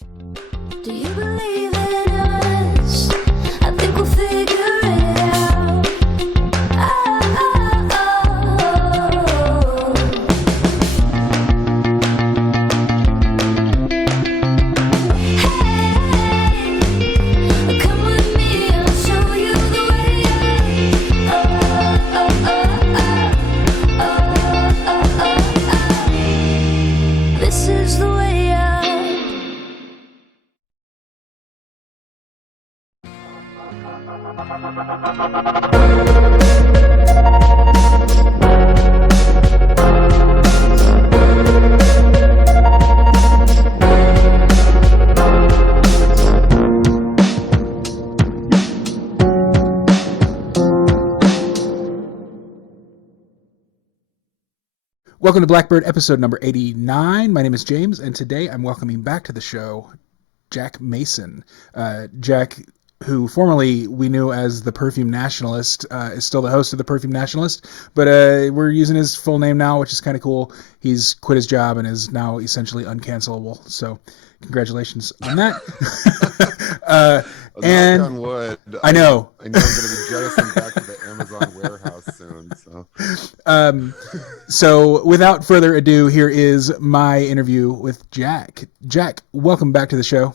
Do you believe in us? I think we'll figure it out. Hey, come with me, I'll show you the way out. This is the way out. Welcome to Blackbird, episode number 89. My name is James, and today I'm welcoming back to the show Jack Mason. Jack, who formerly we knew as the Perfume Nationalist, is still the host of the Perfume Nationalist, but we're using his full name now, which is kind of cool. He's quit his job and is now essentially uncancelable, so congratulations on that. And knock on wood. I know. I know I'm going to be jettisoned back to the Amazon warehouse soon. So without further ado, here is my interview with Jack. Jack, welcome back to the show.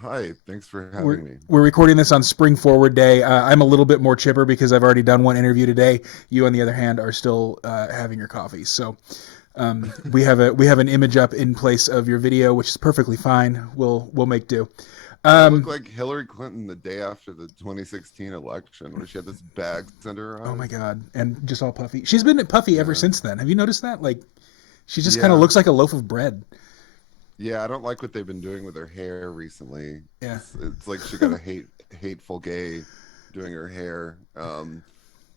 Hi, thanks for having me. We're recording this on Spring Forward Day. I'm a little bit more chipper because I've already done one interview today. You, on the other hand, are still having your coffee. So we have an image up in place of your video, which is perfectly fine. We'll make do. I look like Hillary Clinton the day after the 2016 election, where she had this bag under her eyes. Oh my God! And just all puffy. She's been puffy ever since then. Have you noticed that? Like, she just kind of looks like a loaf of bread. Yeah, I don't like what they've been doing with her hair recently. Yeah, it's like she got a hateful gay doing her hair,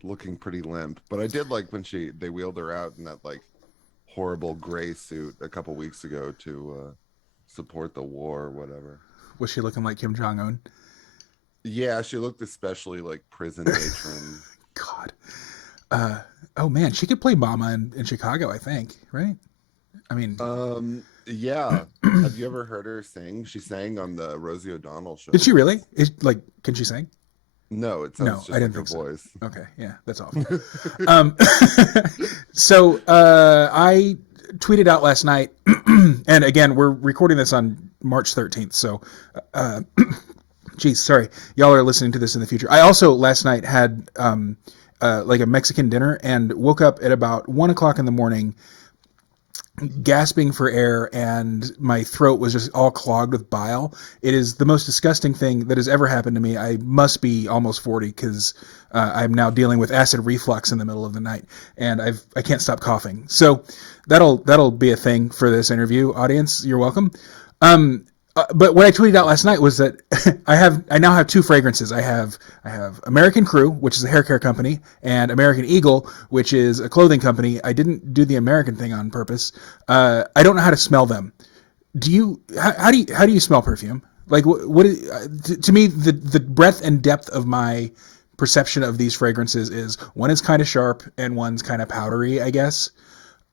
looking pretty limp. But I did like when they wheeled her out in that like horrible gray suit a couple weeks ago to support the war or whatever. Was she looking like Kim Jong-un? Yeah, she looked especially like prison matron. God. Oh man, she could play Mama in Chicago, I think, right? I mean, yeah. Have you ever heard her sing? She sang on the Rosie O'Donnell show. Did she really? Can she sing? No, it sounds just I didn't like think her voice. So. Okay, yeah, that's awful. So I tweeted out last night, and again, we're recording this on March 13th, so geez, sorry, y'all are listening to this in the future. I also last night had like a Mexican dinner and woke up at about 1 o'clock in the morning gasping for air, and my throat was just all clogged with bile. It is the most disgusting thing that has ever happened to me. I must be almost 40 because I'm now dealing with acid reflux in the middle of the night, and I can't stop coughing. So that'll be a thing for this interview, audience. You're welcome. But what I tweeted out last night was that I now have two fragrances. I have American Crew, which is a hair care company, and American Eagle, which is a clothing company. I didn't do the American thing on purpose. I don't know how to smell them. How do you smell perfume? Like what to me the breadth and depth of my perception of these fragrances is one is kind of sharp and one's kind of powdery, I guess.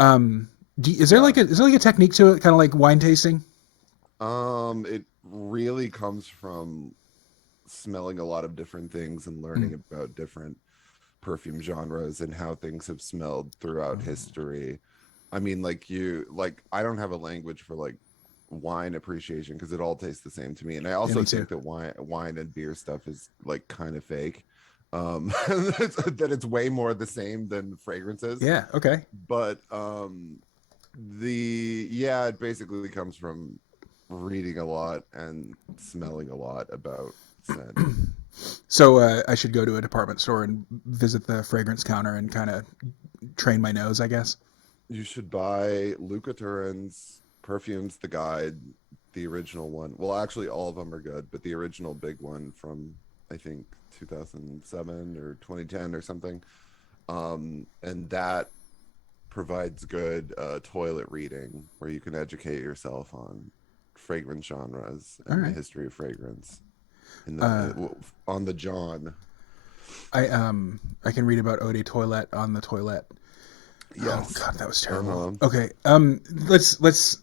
Is there like a technique to it, kind of like wine tasting? It really comes from smelling a lot of different things and learning about different perfume genres and how things have smelled throughout history. I mean, I don't have a language for like wine appreciation because it all tastes the same to me. And I also think that wine and beer stuff is like kind of fake. That it's way more the same than fragrances. Yeah, okay. But it basically comes from reading a lot and smelling a lot about scent. So I should go to a department store and visit the fragrance counter and kind of train my nose, I guess. You should buy Luca Turin's Perfumes, the Guide, the original one. Well, actually, all of them are good, but the original big one from, I think, 2007 or 2010 or something. And that provides good toilet reading where you can educate yourself on fragrance genres and the history of fragrance on the John. I can read about Eau de Toilette on the toilet. Yes. Oh God, that was terrible. Uh-huh. Okay. Let's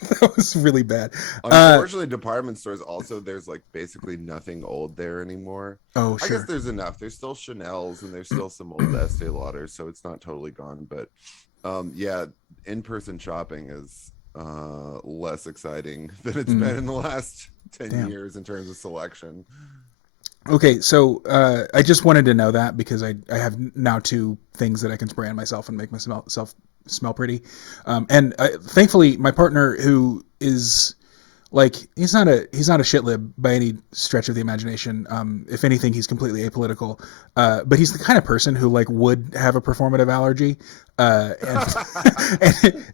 That was really bad. Unfortunately, department stores also, there's like basically nothing old there anymore. Oh, I guess sure. there's enough. There's still Chanel's and there's still some old Estee Lauders, so it's not totally gone. But yeah, in-person shopping is less exciting than it's been in the last 10 Damn. years in terms of selection. Okay, so I just wanted to know that because I have now two things that I can spray on myself and make myself smell pretty. And thankfully, my partner, who is like he's not a shit lib by any stretch of the imagination. If anything, he's completely apolitical. But he's the kind of person who like would have a performative allergy,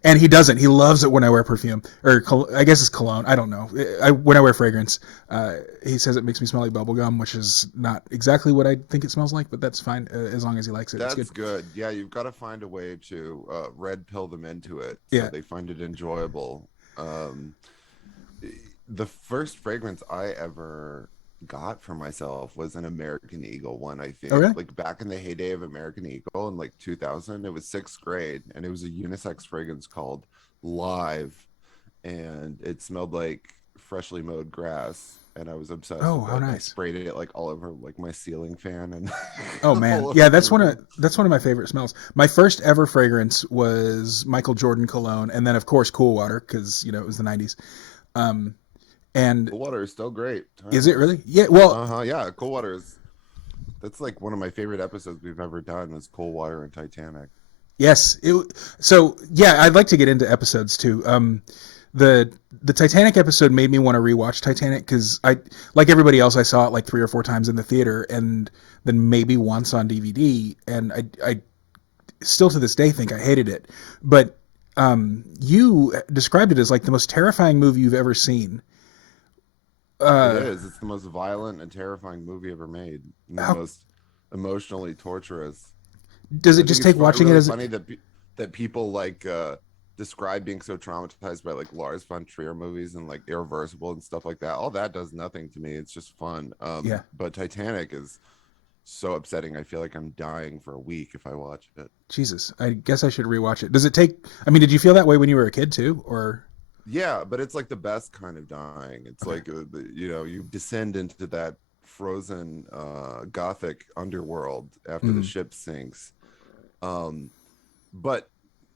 and he doesn't. He loves it when I wear perfume, or I guess it's cologne. I don't know. When I wear fragrance, he says it makes me smell like bubble gum, which is not exactly what I think it smells like, but that's fine as long as he likes it. That's It's good. Yeah, you've got to find a way to red pill them into it so Yeah. they find it enjoyable. The first fragrance I ever got for myself was an American Eagle one, I think. Oh, really? Like back in the heyday of American Eagle in like 2000, it was sixth grade, and it was a unisex fragrance called Live, and it smelled like freshly mowed grass. And I was obsessed Oh, with how it. I nice. sprayed it like all over like my ceiling fan and Oh all man, over yeah, the that's room. one of my favorite smells. My first ever fragrance was Michael Jordan cologne, and then of course Cool Water because it was the '90s. Um, and Cool Water is still great, is it timeless. really? Yeah. Well, Uh-huh, yeah, Cool Water is, that's like one of my favorite episodes we've ever done, is Cool Water and Titanic. yes. So yeah, I'd like to get into episodes too. The the Titanic episode made me want to rewatch Titanic because I, like everybody else, I saw it like 3 or 4 times in the theater and then maybe once on DVD, and I still to this day think I hated it. But you described it as like the most terrifying movie you've ever seen. It Uh, is. It's the most violent and terrifying movie ever made, and the how most emotionally torturous. does it I think just it's take watching it really as funny that that people like describe being so traumatized by like Lars von Trier movies and like Irreversible and stuff like that. All that does nothing to me. It's just fun. yeah. But Titanic is so upsetting. I feel like I'm dying for a week if I watch it. Jesus, I guess I should rewatch it. Does it take? I mean, did you feel that way when you were a kid too, or Yeah, but it's like the best kind of dying. It's okay? like you descend into that frozen gothic underworld after the Mm, ship sinks. Um, but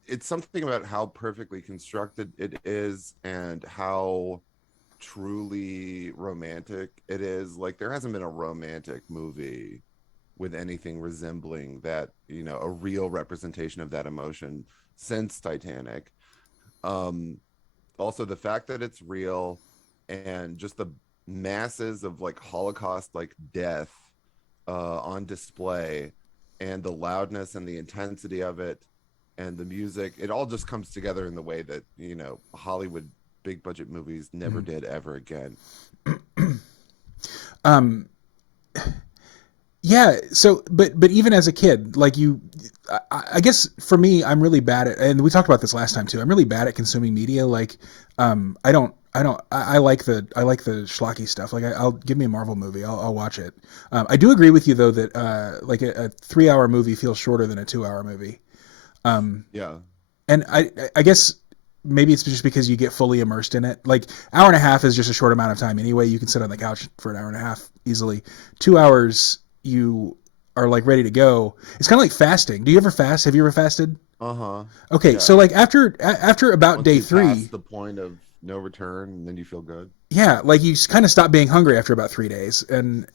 it's something about how perfectly constructed it is and how truly romantic it is. Like there hasn't been a romantic movie with anything resembling that, a real representation of that emotion since Titanic. Um, Also the fact that it's real and just the masses of like Holocaust like death on display, and the loudness and the intensity of it and the music, it all just comes together in the way that Hollywood big budget movies never mm. did ever again. Um, yeah. So, but even as a kid, like I guess for me, I'm really bad at, and we talked about this last time too. I'm really bad at consuming media. Like, I like the schlocky stuff. Like, I'll give me a Marvel movie, I'll watch it. I do agree with you though that like a 3 hour movie feels shorter than a 2 hour movie. Um, Yeah, and I guess maybe it's just because you get fully immersed in it. Like hour and a half is just a short amount of time anyway. You can sit on the couch for an hour and a half easily. 2 hours, you are like ready to go. It's kind of like fasting. Do you ever fast? Have you ever fasted? uh-huh, Okay, yeah. so like after about Once day you pass three, the point of no return, and then you feel good. yeah, like you kind of stop being hungry after about 3 days, and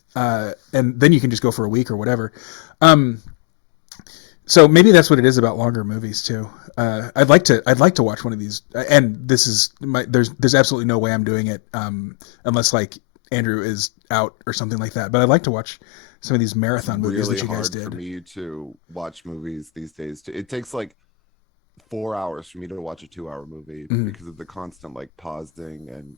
then you can just go for a week or whatever. Um, so maybe that's what it is about longer movies too. I'd like to watch one of these, and this is there's absolutely no way I'm doing it unless like Andrew is out or something like that. But I'd like to watch some of these It's marathon movies that really you guys hard for did. me to watch movies these days. It takes like 4 hours for me to watch a 2 hour movie Mhm. because of the constant like pausing and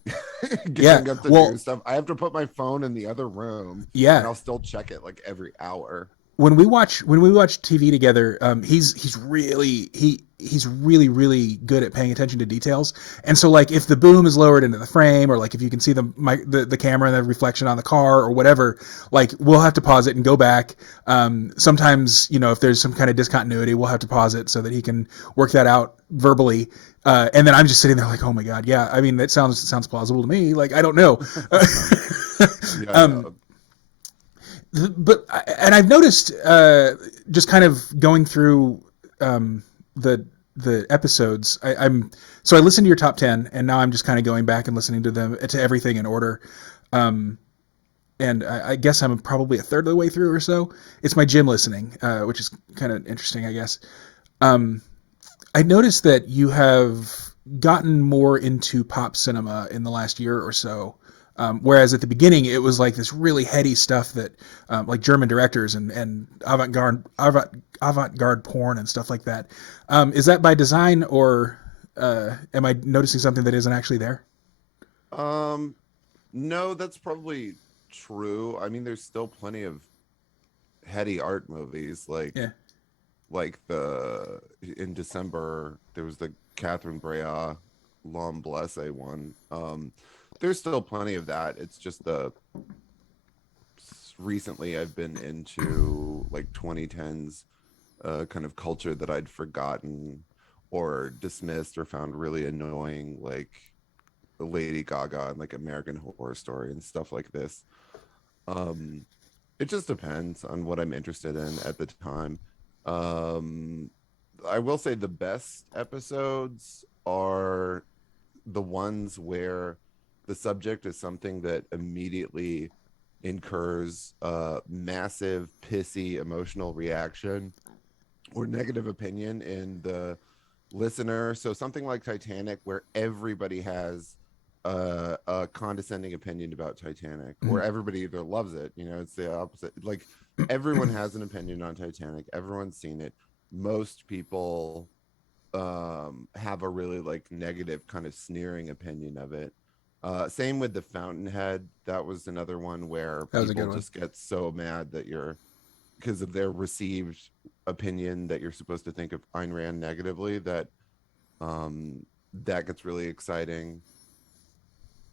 Yeah, getting up to do well, stuff. I have to put my phone in the other room and yeah, I'll still check it like every hour. when we watch TV together, he's really really good at paying attention to details. And so like if the boom is lowered into the frame, or like if you can see the camera and the reflection on the car or whatever, like we'll have to pause it and go back. Sometimes, you know, if there's some kind of discontinuity, we'll have to pause it so that he can work that out verbally. And then I'm just sitting there like, oh my god, yeah. I mean, that sounds plausible to me. Like I don't know. Yeah. But and I've noticed just kind of going through the episodes. I listened to your top 10, and now I'm just kind of going back and listening to them, to everything in order. And I guess I'm probably a third of the way through or so. It's my gym listening, which is kind of interesting, I guess. I noticed that you have gotten more into pop cinema in the last year or so. Whereas at the beginning it was like this really heady stuff that, like German directors and avant-garde porn and stuff like that. Is that by design, or am I noticing something that isn't actually there? No, that's probably true. I mean, there's still plenty of heady art movies, Yeah. like in December there was the Catherine Breillat L'Homme Blessé one. There's still plenty of that. It's just recently I've been into like 2010s kind of culture that I'd forgotten or dismissed or found really annoying, like Lady Gaga and like American Horror Story and stuff like this. It just depends on what I'm interested in at the time. I will say the best episodes are the ones where the subject is something that immediately incurs massive, pissy, emotional reaction or negative opinion in the listener. So something like Titanic, where everybody has a condescending opinion about Titanic, or everybody either loves it, you know, it's the opposite. Like everyone has an opinion on Titanic. Everyone's seen it. Most people have a really like negative kind of sneering opinion of it. Same with the Fountainhead. That was another one where That was a good people one. just get so mad that you're, because of their received opinion, that you're supposed to think of Ayn Rand negatively, that that gets really exciting.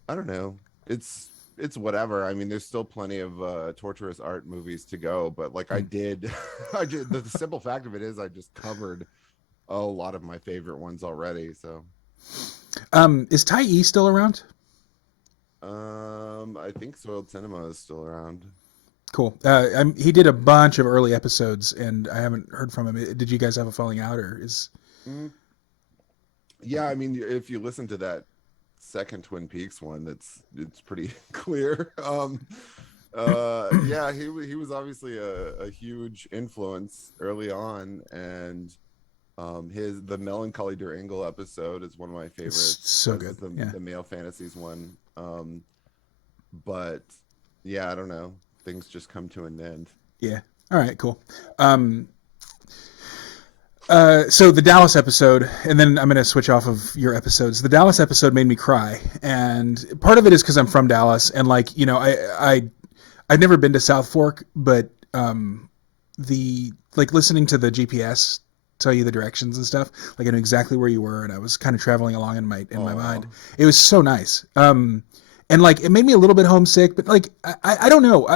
I don't know. It's whatever. I mean, there's still plenty of torturous art movies to go, but like I did, I did. The simple fact of it is, I just covered a lot of my favorite ones already. So, Is Tai E still around? I think Soiled Cinema is still around. Cool. He did a bunch of early episodes, and I haven't heard from him. Did you guys have a falling out, or is? Mm. Yeah, I mean, if you listen to that second Twin Peaks one, it's pretty clear. Yeah, he was obviously a huge influence early on, and the Melancholy Der Engel episode is one of my favorites. So As good. is Yeah. the Male Fantasies one. But yeah, I don't know. Things just come to an end. Yeah. All right. Cool. So the Dallas episode, and then I'm going to switch off of your episodes. The Dallas episode made me cry, and part of it is because I'm from Dallas, and like, you know, I'd never been to South Fork, but the like listening to the GPS tell you the directions and stuff, like I knew exactly where you were, and I was kind of traveling along in my mind. It was so nice. And like it made me a little bit homesick, but like I don't know.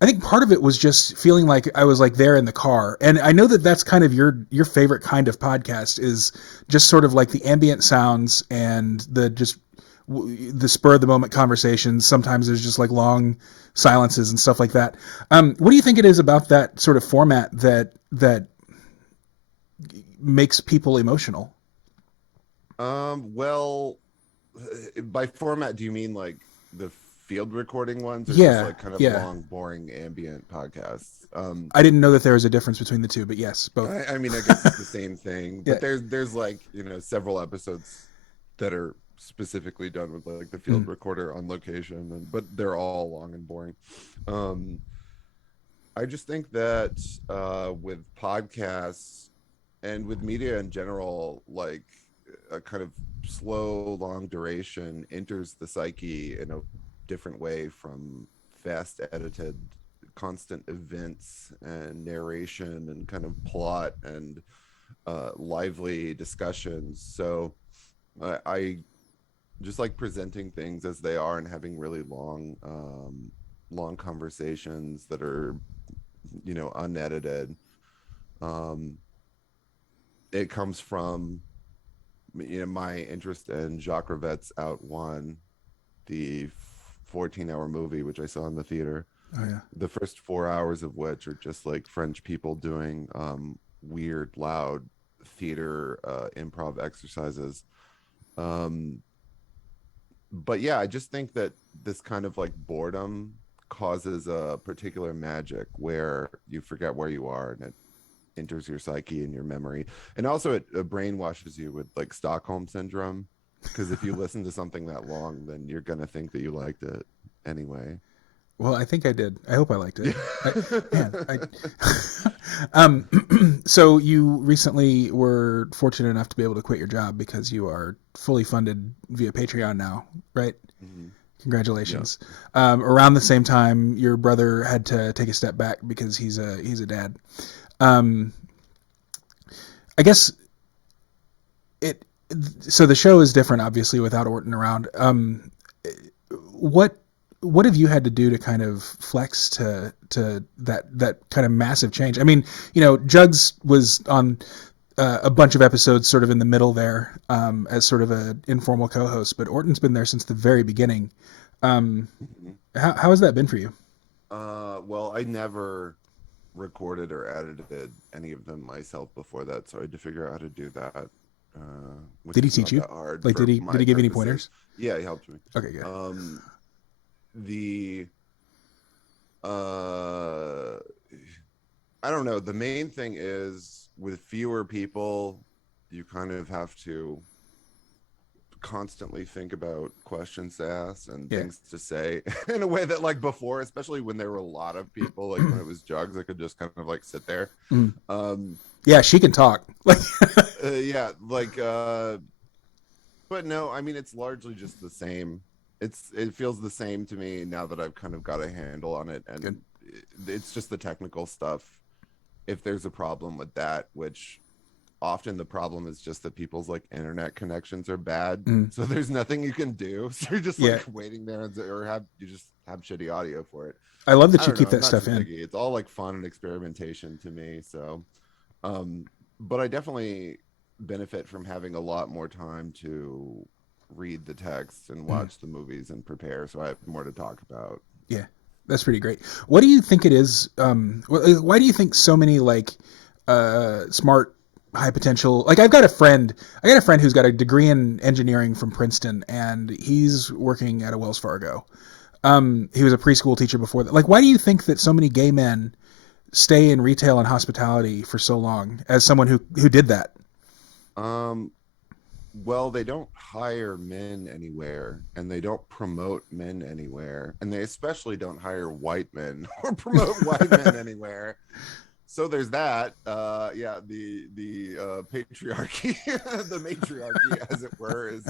I think part of it was just feeling like I was like there in the car. And I know that that's kind of your favorite kind of podcast, is just sort of like the ambient sounds and the spur of the moment conversations. Sometimes there's just like long silences and stuff like that. What do you think it is about that sort of format that makes people emotional? Well, by format, do you mean like the field recording ones, or just Yeah, like kind of yeah. long, boring ambient podcasts? I didn't know that there was a difference between the two, but yes, both. I mean, I guess it's the same thing, but Yeah. there's like, you know, several episodes that are specifically done with like the field recorder on location, but they're all long and boring. I just think that with podcasts and with media in general, like a kind of slow, long duration enters the psyche in a different way from fast edited constant events and narration and kind of plot and lively discussions. So I just like presenting things as they are and having really long conversations that are, unedited. It comes from, my interest in Jacques Rivette's Out One, the 14-hour movie, which I saw in the theater. Oh yeah. The first 4 hours of which are just like French people doing weird, loud theater improv exercises. But yeah, I just think that this kind of like boredom causes a particular magic where you forget where you are and it enters your psyche and your memory. And also it brainwashes you with like Stockholm syndrome, because if you listen to something that long, then you're going to think that you liked it anyway. Well, I think I did. I hope I liked it. So you recently were fortunate enough to be able to quit your job because you are fully funded via Patreon now, right? Mm-hmm. Congratulations. Yeah. Around the same time, your brother had to take a step back because he's a dad. I guess so the show is different, obviously, without Orton around. What have you had to do to kind of flex to that kind of massive change? I mean, Jugs was on a bunch of episodes sort of in the middle there as sort of an informal co-host, but Orton's been there since the very beginning. How has that been for you? Well, I never recorded or edited any of them myself before that, so I had to figure out how to do that. Did he teach you? Like, did he give you any pointers? Yeah, he helped me. Okay, good. I don't know. The main thing is with fewer people, you kind of have to constantly think about questions to ask and things to say in a way that, like, before, especially when there were a lot of people, like when it was Jugs, I could just kind of like sit there. Yeah, she can talk. But no, I mean, it's largely just the same. It feels the same to me now that I've kind of got a handle on it, and it's just the technical stuff. If there's a problem with that, which often the problem is just that people's like internet connections are bad, so there's nothing you can do. So you're just like waiting there, you just have shitty audio for it. I love that you keep that stuff in. It's all like fun and experimentation to me. So, but I definitely benefit from having a lot more time to read the text and watch the movies and prepare, so I have more to talk about. Yeah, that's pretty great. What do you think it is? Why do you think so many like smart, high potential? Like, I've got a friend who's got a degree in engineering from Princeton, and he's working at a Wells Fargo. He was a preschool teacher before that. Like, why do you think that so many gay men stay in retail and hospitality for so long? As someone who did that. Well, they don't hire men anywhere, and they don't promote men anywhere, and they especially don't hire white men or promote white men anywhere. So there's that. The patriarchy, the matriarchy, as it were, is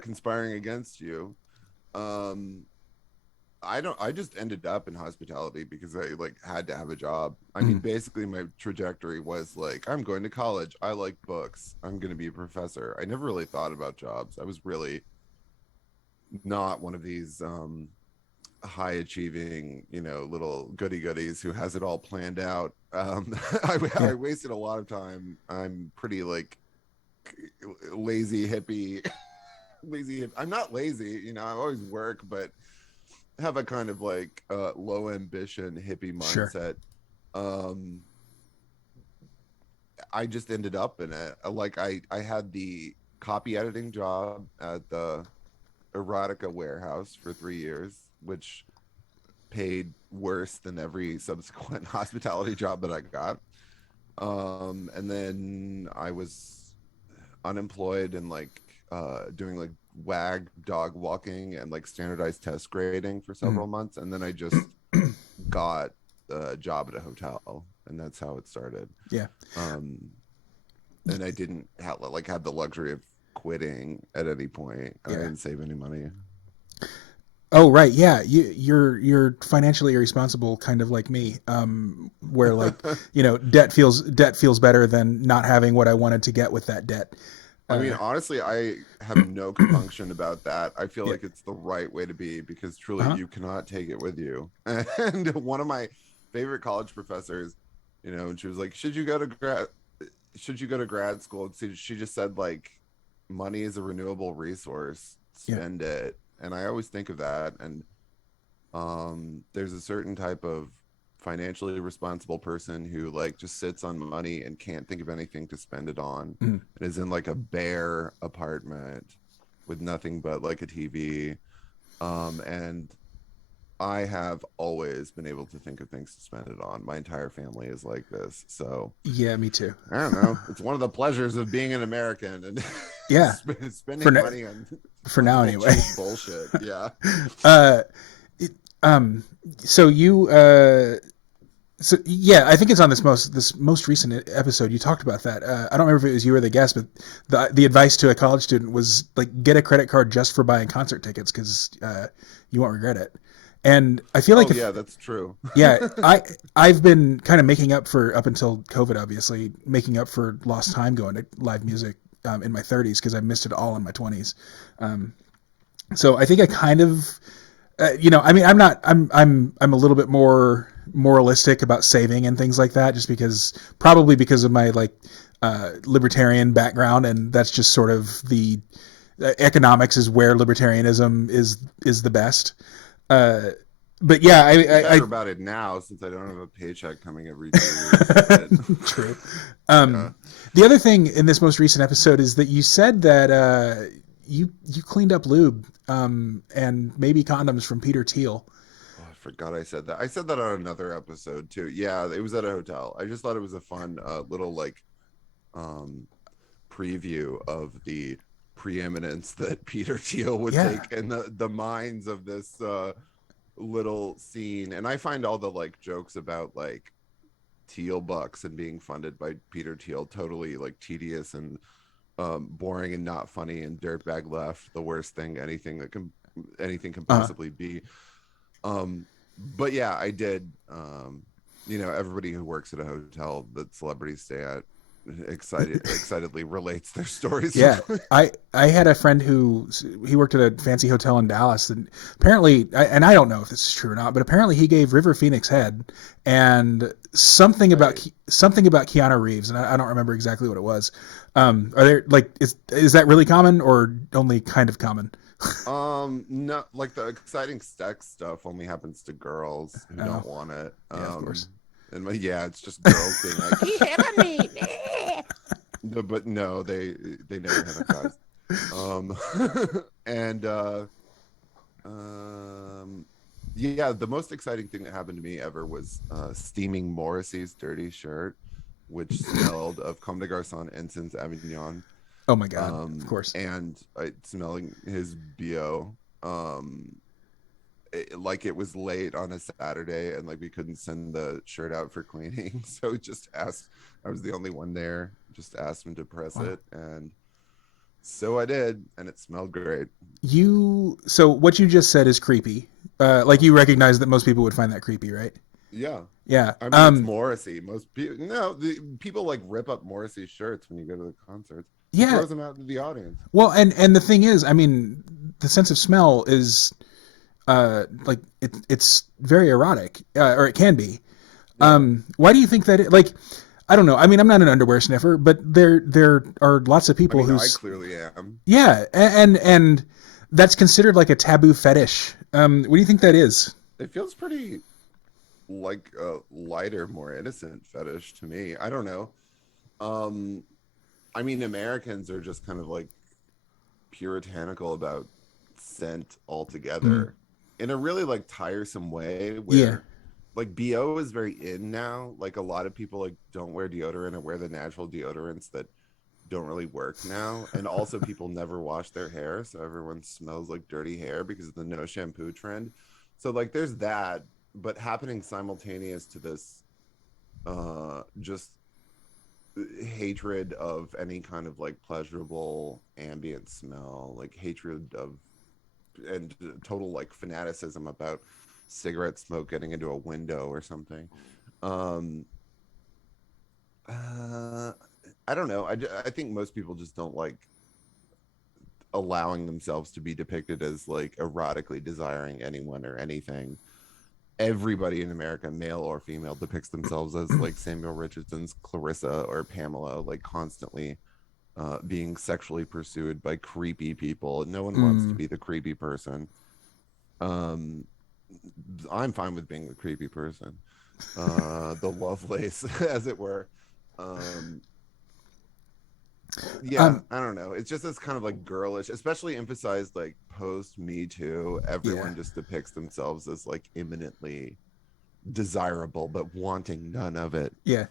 conspiring against you. I just ended up in hospitality because I like had to have a job. I mean, basically my trajectory was like, I'm going to college. I like books. I'm going to be a professor. I never really thought about jobs. I was really not one of these high achieving, little goody goodies who has it all planned out. I wasted a lot of time. I'm pretty like lazy hippie. I'm not lazy, I always work, but have a kind of like low ambition hippie mindset. Sure. I just ended up in it. Like I had the copy editing job at the erotica warehouse for 3 years, which paid worse than every subsequent hospitality job that I got. And then I was unemployed and like doing like WAG dog walking and like standardized test grading for several months, and then I just got a job at a hotel, and that's how it started. And I didn't have the luxury of quitting at any point. I didn't save any money. Oh, right. Yeah. You're financially irresponsible, kind of like me. Where like, debt feels better than not having what I wanted to get with that debt. I mean, Uh, honestly, I have no compunction about that. I feel yeah. like it's the right way to be because truly Uh-huh. you cannot take it with you. And one of my favorite college professors, and she was like, should you go to grad school? And she just said like money is a renewable resource, Yeah. spend it. And I always think of that. And there's a certain type of financially responsible person who like just sits on money and can't think of anything to spend it on Mm. and is in like a bare apartment with nothing but like a TV. And I have always been able to think of things to spend it on. My entire family is like this. So Yeah, me too. I don't know. It's one of the pleasures of being an American and Yeah. For spending now, money on for now little anyway. cheap bullshit. Yeah. uh, it, so you, so yeah, I think it's on this most recent episode. You talked about that. I don't remember if it was you or the guest, but the advice to a college student was like get a credit card just for buying concert tickets because you won't regret it. And I feel like Oh if yeah, that's true. yeah, I've been kind of making up for up until COVID, obviously making up for lost time going to live music in my 30s because I missed it all in my 20s. Um, so I think I kind of I mean, I'm a little bit more moralistic about saving and things like that, just probably because of my like libertarian background, and that's just sort of the economics is where libertarianism is the best. Uh, but yeah, I'm I better about it now since I don't have a paycheck coming every 2 weeks. But true. yeah. The other thing in this most recent episode is that you said that you cleaned up lube and maybe condoms from Peter Thiel. Oh, I forgot I said that. I said that on another episode too. Yeah, it was at a hotel. I just thought it was a fun little like um preview of the preeminence that Peter Thiel would Yeah. take in the minds of this little scene. And I find all the like jokes about like Thiel bucks and being funded by Peter Thiel totally like tedious and boring and not funny, and dirtbag left the worst thing anything can Uh, possibly be. But yeah, I did. Everybody who works at a hotel that celebrities stay at excitedly relates their stories. yeah. I had a friend who he worked at a fancy hotel in Dallas, and apparently, and I don't know if this is true or not, but apparently he gave River Phoenix head, and something about Keanu Reeves, and I don't remember exactly what it was. Are there like is that really common or only kind of common? No, like the exciting sex stuff only happens to girls who Oh, don't want it. yeah, of course. Yeah, it's just girls being like, he hit on me. No, but no, they never hit on guys. Um, and yeah, the most exciting thing that happened to me ever was steaming Morrissey's dirty shirt, which smelled of Comme des Garçons Ensigns Avignon. Oh my God, of course. And smelling his BO. Like it was late on a Saturday and like we couldn't send the shirt out for cleaning. So just asked, I was the only one there, just asked him to press it. And so I did, and it smelled great. So what you just said is creepy. Like you recognize that most people would find that creepy, right? Yeah. Yeah. I mean, it's Morrissey. Most people, no, people like rip up Morrissey's shirts when you go to the concerts. He Yeah. throws them out into the audience. Well, and the thing is, I mean, the sense of smell is like it's very erotic, or it can be. Yeah. Why do you think that? Like, I don't know. I mean, I'm not an underwear sniffer, but there are lots of I people mean, who I clearly am. yeah, and that's considered like a taboo fetish. What do you think that is? It feels pretty like a lighter, more innocent fetish to me. I don't know. Um, I mean, Americans are just kind of like puritanical about scent Mm, altogether in a really like tiresome way yeah. where like BO is very in now. Like a lot of people like don't wear deodorant or wear the natural deodorants that don't really work now. And also people never wash their hair, so everyone smells like dirty hair because of the no shampoo trend. So like there's that, but happening simultaneous to this just hatred of any kind of like pleasurable ambient smell, like hatred of total like fanaticism about cigarette smoke getting into a window or something. um I don't know. I think most people just don't like allowing themselves to be depicted as like erotically desiring anyone or anything. Everybody in America, male or female, depicts themselves as like Samuel Richardson's Clarissa or Pamela, like constantly being sexually pursued by creepy people. No one wants to be the creepy person. um I'm fine with being the creepy person, the Lovelace, as it were. um yeah, Um, I don't know, it's just this kind of like girlish, especially emphasized like post Me Too. yeah, Everyone just depicts themselves as like imminently desirable but wanting none of it. yeah.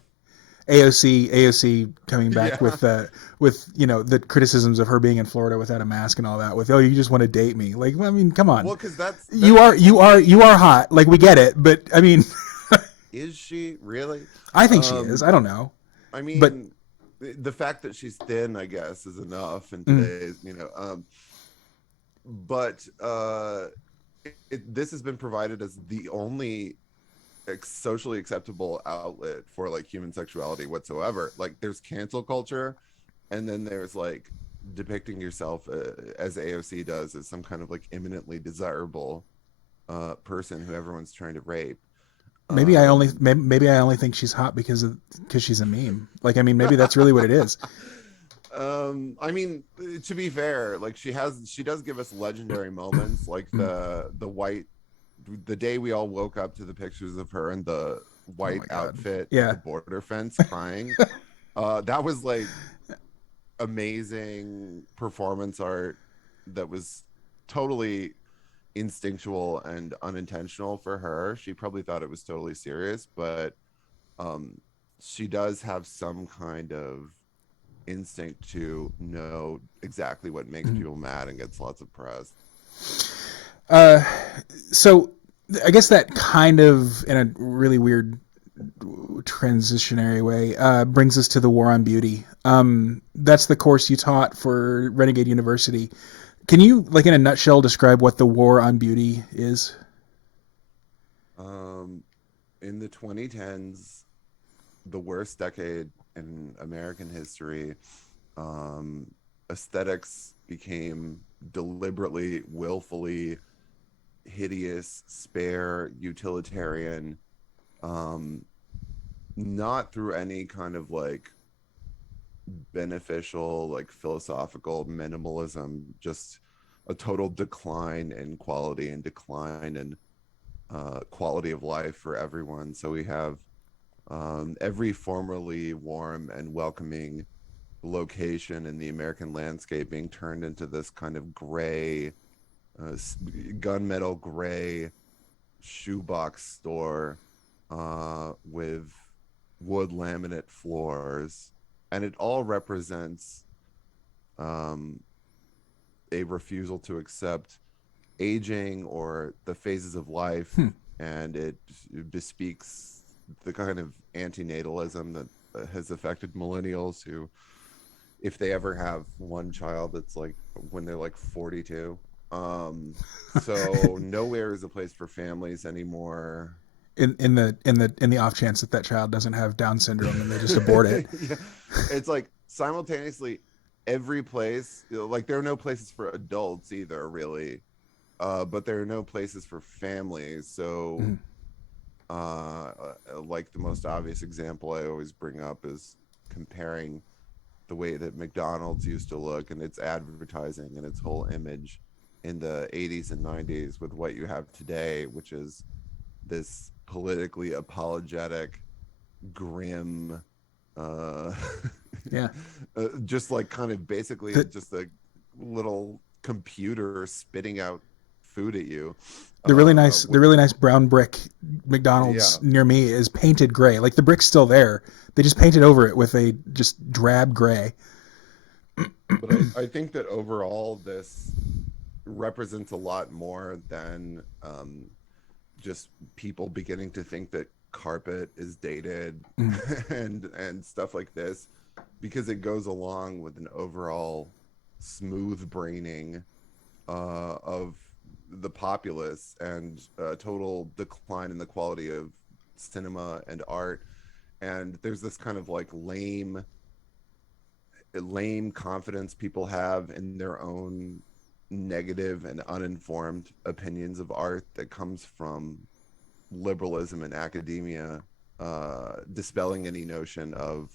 AOC coming back Yeah. with the criticisms of her being in Florida without a mask and all that. With, oh, you just want to date me? Like, I mean, come on. Well, because that's You are the whole thing. you are hot. Like, we get it, but I mean, Is she really? I think she is. um I don't know, I but mean, the fact that she's thin, I guess, is enough in mm, today's, but this has been provided as the only socially acceptable outlet for like human sexuality whatsoever. Like, there's cancel culture, and then there's like depicting yourself as AOC does, as some kind of like imminently desirable person who everyone's trying to rape. um maybe I only think she's hot because she's a meme. Like, I mean, maybe that's really what it is. I mean, to be fair, like she does give us legendary moments, like Mm. the day we all woke up to the pictures of her in the Oh white my god. outfit at Yeah. the border fence crying. That was like amazing performance art that was totally instinctual and unintentional for her. She probably thought it was totally serious, but um she does have some kind of instinct to know exactly what makes Mhm. people mad and gets lots of press. Uh, so I guess that kind of, in a really weird transitionary way, brings us to the War on Beauty. That's the course you taught for Renegade University. Can you, like, in a nutshell, describe what the War on Beauty is? um in the 2010s, the worst decade in American history, um aesthetics became deliberately, willfully hideous, spare, utilitarian, um not through any kind of like beneficial, like philosophical minimalism, just a total decline in quality and decline in quality of life for everyone. So we have every formerly warm and welcoming location in the American landscape being turned into this kind of gray, gunmetal gray shoebox store with wood laminate floors, and it all represents um, a refusal to accept aging or the phases of life, Hmm. and it bespeaks the kind of antinatalism that has affected millennials who, if they ever have one child, it's like when they're like 42. So nowhere is a place for families anymore. In the off chance that child doesn't have Down syndrome and they just abort it. Yeah, it's like simultaneously every place, like there are no places for adults either, really, but there are no places for families. So Mhm. like the most obvious example I always bring up is comparing the way that McDonald's used to look and its advertising and its whole image in the 80s and 90s with what you have today, which is this politically apologetic, grim, uh, Yeah. just like kind of basically The just a little computer spitting out food at you. the really nice With, the really nice brown brick yeah, McDonald's near me is painted gray. Like, the brick's still there. They just painted over it with a just drab gray. but I think that overall this represents a lot more than just people beginning to think that carpet is dated Mm. and stuff like this, because it goes along with an overall smooth braining of the populace, and total decline in the quality of cinema and art. And there's this kind of like lame confidence people have in their own negative and uninformed opinions of art that comes from liberalism and academia, dispelling any notion of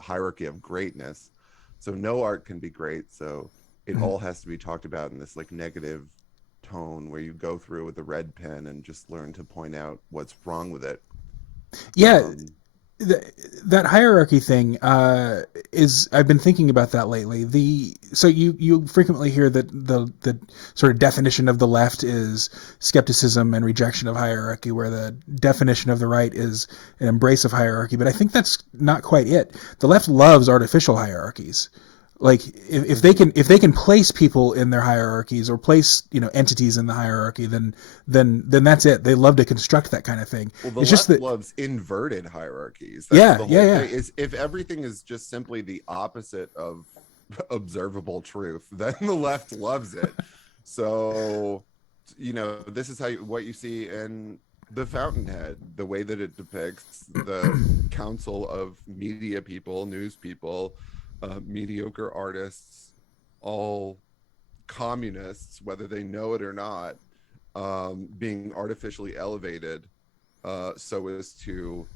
hierarchy of greatness. So no art can be great. So it all has to be talked about in this like negative tone where you go through with a red pen and just learn to point out what's wrong with it. Yeah, Um, that hierarchy thing is, I've been thinking about that lately. So you frequently hear that the sort of definition of the left is skepticism and rejection of hierarchy, where the definition of the right is an embrace of hierarchy. But I think that's not quite it. The left loves artificial hierarchies. Like if they can place people in their hierarchies or place entities in the hierarchy, then that's it. They love to construct that kind of thing. Well, the It's just left that, loves inverted hierarchies. That's yeah, the yeah, whole yeah. thing. Is if everything is just simply the opposite of observable truth, then the left loves it. So, this is what you see in The Fountainhead, the way that it depicts the council of media people, news people, mediocre artists, all communists, whether they know it or not, being artificially elevated so as to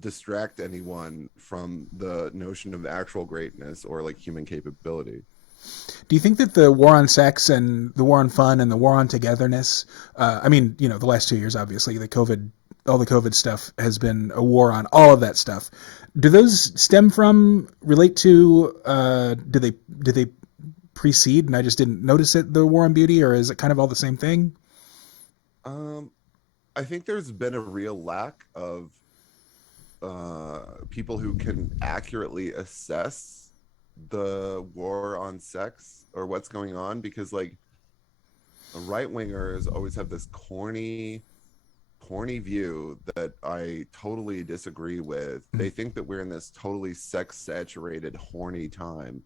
distract anyone from the notion of actual greatness or like human capability. Do you think that the war on sex and the war on fun and the war on togetherness, I mean, the last 2 years, obviously, all the COVID stuff has been a war on all of that stuff. Do those relate to, do they precede and I just didn't notice it, the war on beauty, or is it kind of all the same thing? Um, I think there's been a real lack of people who can accurately assess the war on sex or what's going on, because like right wingers always have this corny view that I totally disagree with. They think that we're in this totally sex saturated, horny time,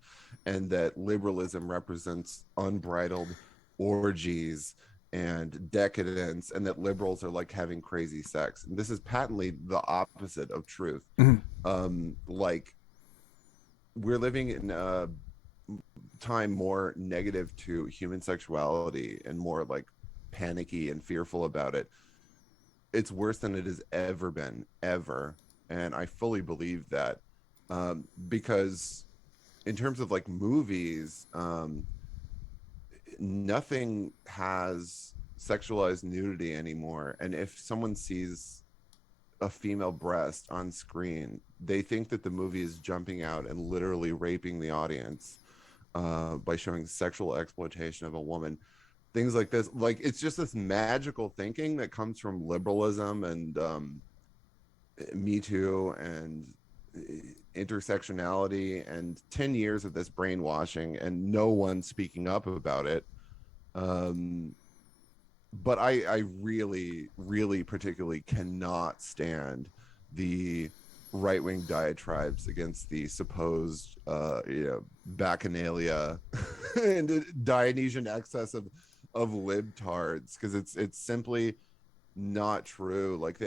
and that liberalism represents unbridled orgies and decadence, and that liberals are like having crazy sex. And this is patently the opposite of truth. Like we're living in a time more negative to human sexuality and more like panicky and fearful about it. It's worse than it has ever been, ever. And I fully believe that, because in terms of like movies, nothing has sexualized nudity anymore. And if someone sees a female breast on screen, they think that the movie is jumping out and literally raping the audience by showing sexual exploitation of a woman. Things like this, like it's just this magical thinking that comes from liberalism and Me Too and intersectionality and 10 years of this brainwashing and no one speaking up about it. But I really, really particularly cannot stand the right-wing diatribes against the supposed bacchanalia and Dionysian excess of libtards, because it's simply not true. Like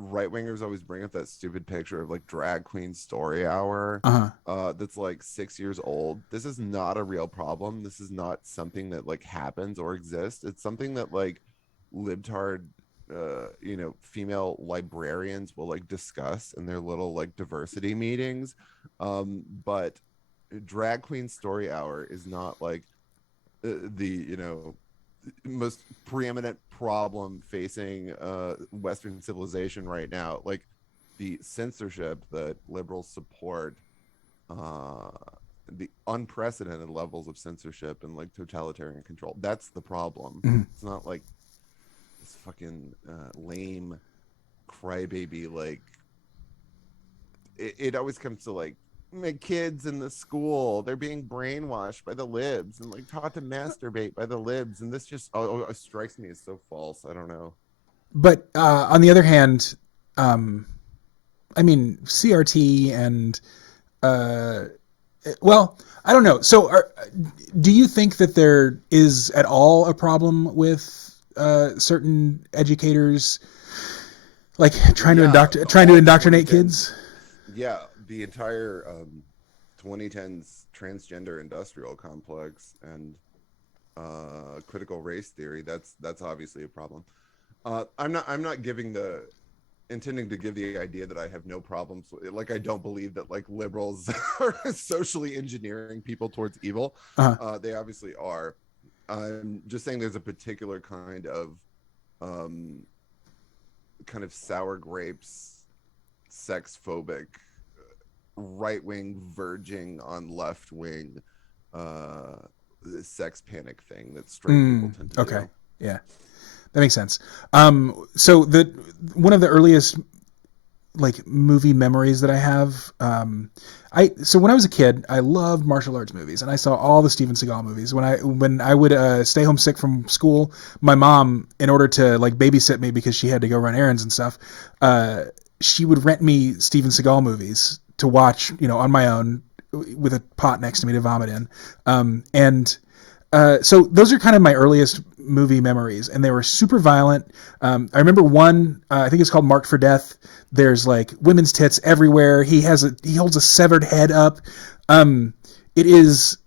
right wingers always bring up that stupid picture of like drag queen story hour that's like 6 years old. This is not a real problem. This is not something that like happens or exists. It's something that like libtard female librarians will like discuss in their little like diversity meetings. But drag queen story hour is not like the most preeminent problem facing Western civilization right now. Like the censorship that liberals support, the unprecedented levels of censorship and like totalitarian control. That's the problem. It's not like this fucking lame crybaby. Like it always comes to like my kids in the school, they're being brainwashed by the libs and like taught to masturbate by the libs, and this just strikes me as so false. I don't know. But on the other hand, I mean, CRT and well, I don't know. So, do you think that there is at all a problem with certain educators, like trying to All the indoctrinate 2010s. kids? Yeah, the entire 2010s transgender industrial complex and critical race theory. That's obviously a problem. I'm not intending to give the idea that I have no problems with it. Like, I don't believe that like liberals are socially engineering people towards evil. Uh-huh. They obviously are. I'm just saying there's a particular um, kind of sour grapes, sex phobic, right wing verging on left wing uh sex panic thing that straight people tend to Okay. do. Yeah, that makes sense. So the one of the earliest like movie memories that I have. So when I was a kid, I loved martial arts movies, and I saw all the Steven Seagal movies. When I would stay home sick from school, my mom, in order to like babysit me because she had to go run errands and stuff, she would rent me Steven Seagal movies to watch, on my own with a pot next to me to vomit in. And so those are kind of my earliest movie memories, and they were super violent. I remember one, I think it's called Marked for Death. There's like women's tits everywhere. He holds a severed head up. It is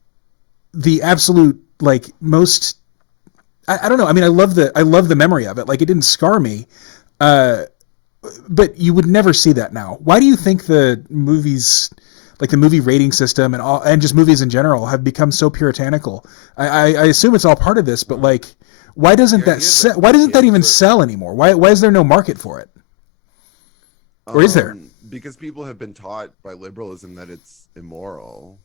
the absolute like most. I don't know. I mean, I love the memory of it. Like, it didn't scar me. Uh, but you would never see that now. Why do you think the movies, like the movie rating system and just movies in general, have become so puritanical? I assume it's all part of this, but like, why doesn't why doesn't that even sell anymore? Why is there no market for it? Or is there? Because people have been taught by liberalism that it's immoral.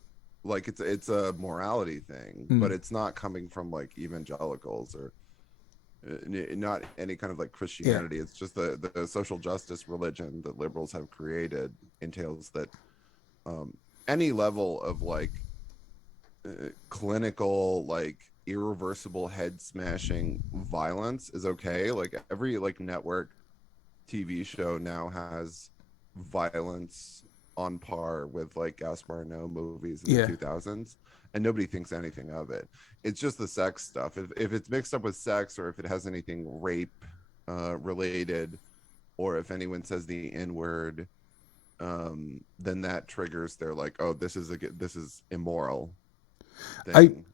Like, it's a morality thing, but it's not coming from like evangelicals or not any kind of like Christianity. It's just the social justice religion that liberals have created entails that any level of like clinical, like irreversible head smashing violence is okay. Like, every like network TV show now has violence on par with like Gaspar Noé movies in the 2000s, and nobody thinks anything of it. It's just the sex stuff. If it's mixed up with sex, or if it has anything rape related, or if anyone says the N word, then that triggers their like, oh, this is immoral thing.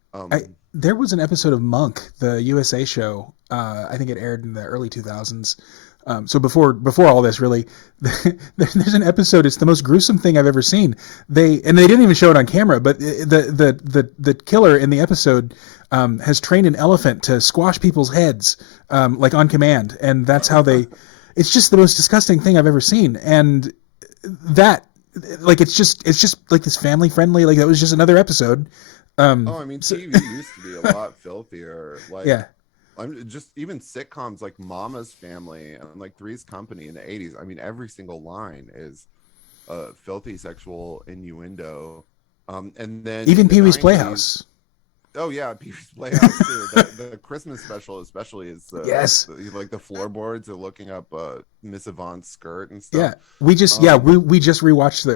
There was an episode of Monk, the USA show. I think it aired in the early 2000s. So before all this, really, there's an episode. It's the most gruesome thing I've ever seen. They didn't even show it on camera, but the killer in the episode has trained an elephant to squash people's heads, like on command, and that's how they. It's just the most disgusting thing I've ever seen, and that, like, it's just like this family friendly. Like, that was just another episode. I mean, TV used to be a lot filthier. Like, yeah. I'm just even sitcoms like Mama's Family and like Three's Company in the 80s. I mean, every single line is filthy sexual innuendo. And then Even Pee-wee's 90s, Playhouse. Oh yeah, Peewee's Playhouse too. The Christmas special especially is yes, like the floorboards are looking up Miss Yvonne's skirt and stuff. Yeah, we just rewatched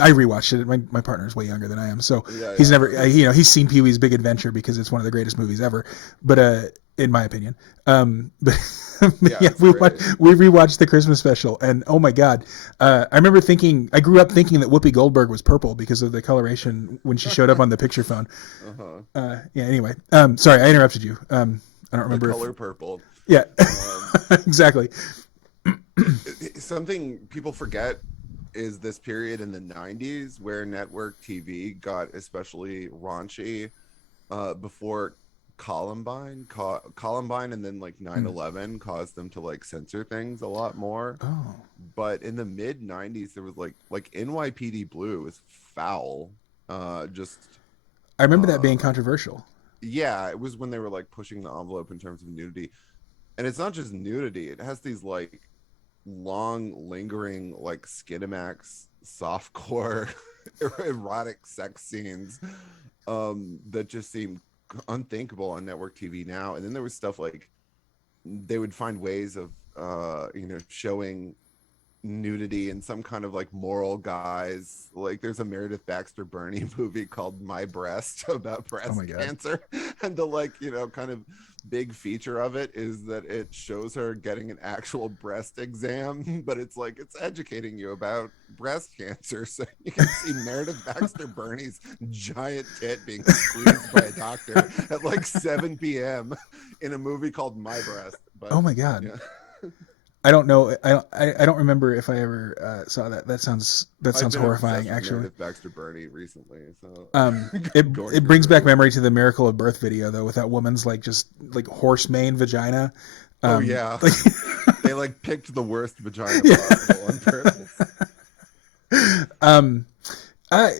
I rewatched it. My partner's way younger than I am, so he's never he's seen Peewee's Big Adventure because it's one of the greatest movies ever. But in my opinion, but we rewatched the Christmas special, and oh my god, I remember I grew up thinking that Whoopi Goldberg was purple because of the coloration when she showed up on the picture phone. Anyway, sorry, I interrupted you. I don't remember. The color purple. Yeah, exactly. Something people forget is this period in the 90s where network TV got especially raunchy before Columbine, and then like 9/11 caused them to like censor things a lot more. But in the mid 90s, there was like NYPD Blue was foul. I remember that being controversial. Yeah, it was when they were like pushing the envelope in terms of nudity, and it's not just nudity; it has these like long, lingering like Skinamax softcore erotic sex scenes that just seem unthinkable on network TV now. And then there was stuff like they would find ways of showing nudity and some kind of like moral guise. Like there's a Meredith Baxter Burney movie called My Breast about Oh breast my God. cancer, and the like, you know, kind of big feature of it is that it shows her getting an actual breast exam, but it's like it's educating you about breast cancer, so you can see Meredith Baxter Burney's giant tit being squeezed by a doctor at like 7 p.m. in a movie called My Breast. But Oh my God. yeah. I don't know. I don't remember if I ever saw that. That sounds I've been horrifying, obsessed with actually. Meredith Baxter Burney recently, so going It through brings her back work. memory to the Miracle of Birth video though, with that woman's like just like horse mane vagina. Oh yeah, Like, they like picked the worst vagina yeah. possible on purpose. I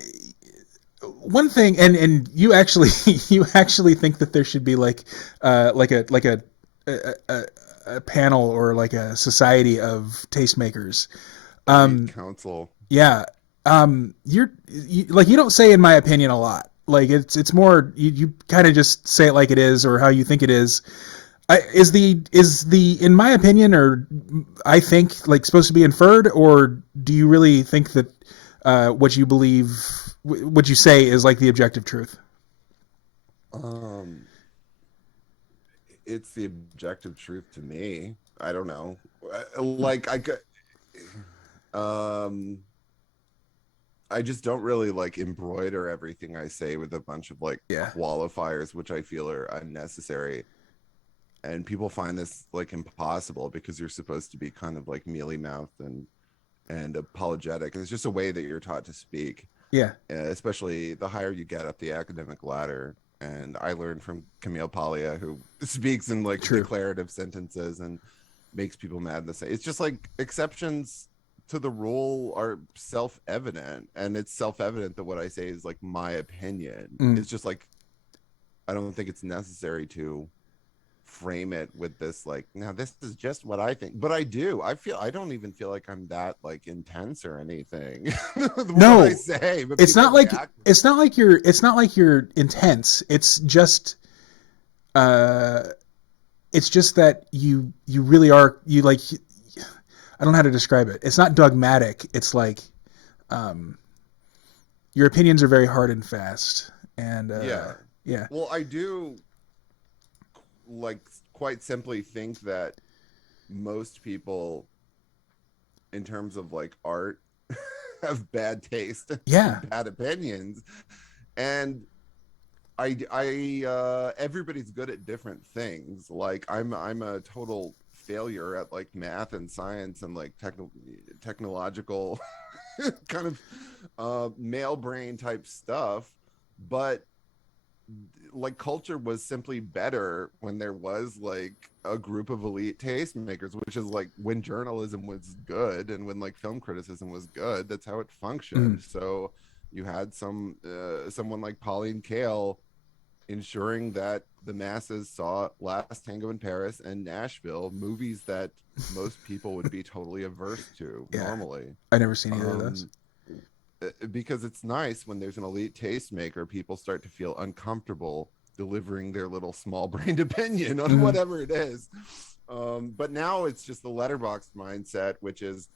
one thing, and you actually you actually think that there should be like a, a, a panel or like a society of tastemakers. Elite council. Yeah. Like you don't say in my opinion a lot. Like it's more you kind of just say it like it is or how you think it is. Is the in my opinion or I think like supposed to be inferred, or do you really think that what you believe, what you say is like the objective truth? Um, it's the objective truth to me. I don't know. Like I could, um, I just don't really like embroider everything I say with a bunch of like Yeah. qualifiers, which I feel are unnecessary. And people find this like impossible because you're supposed to be kind of like mealy mouthed and apologetic. And it's just a way that you're taught to speak, Yeah. especially the higher you get up the academic ladder. And I learned from Camille Paglia, who speaks in like True. declarative sentences and makes people mad to say it's just like exceptions to the rule are self-evident, and it's self-evident that what I say is like my opinion. It's just like I don't think it's necessary to frame it with this like, now this is just what I think, but I don't even feel like I'm that like intense or anything. No, what I say, but it's not like react. it's not like you're intense. Uh it's just that you really are, you like, I don't know how to describe it. It's not dogmatic. It's like your opinions are very hard and fast, and yeah. Well, I do like quite simply think that most people in terms of like art have bad taste Yeah. and bad opinions, and everybody's good at different things. Like I'm a total failure at like math and science and like technological kind of male brain type stuff, but like culture was simply better when there was like a group of elite tastemakers, which is like when journalism was good and when like film criticism was good. That's how it functioned. So you had someone like Pauline Kael ensuring that the masses saw Last Tango in Paris and Nashville, movies that most people would be totally averse to normally. I never seen either of those. Because it's nice when there's an elite tastemaker, people start to feel uncomfortable delivering their little small-brained opinion on whatever it is. But now it's just the Letterbox mindset, which is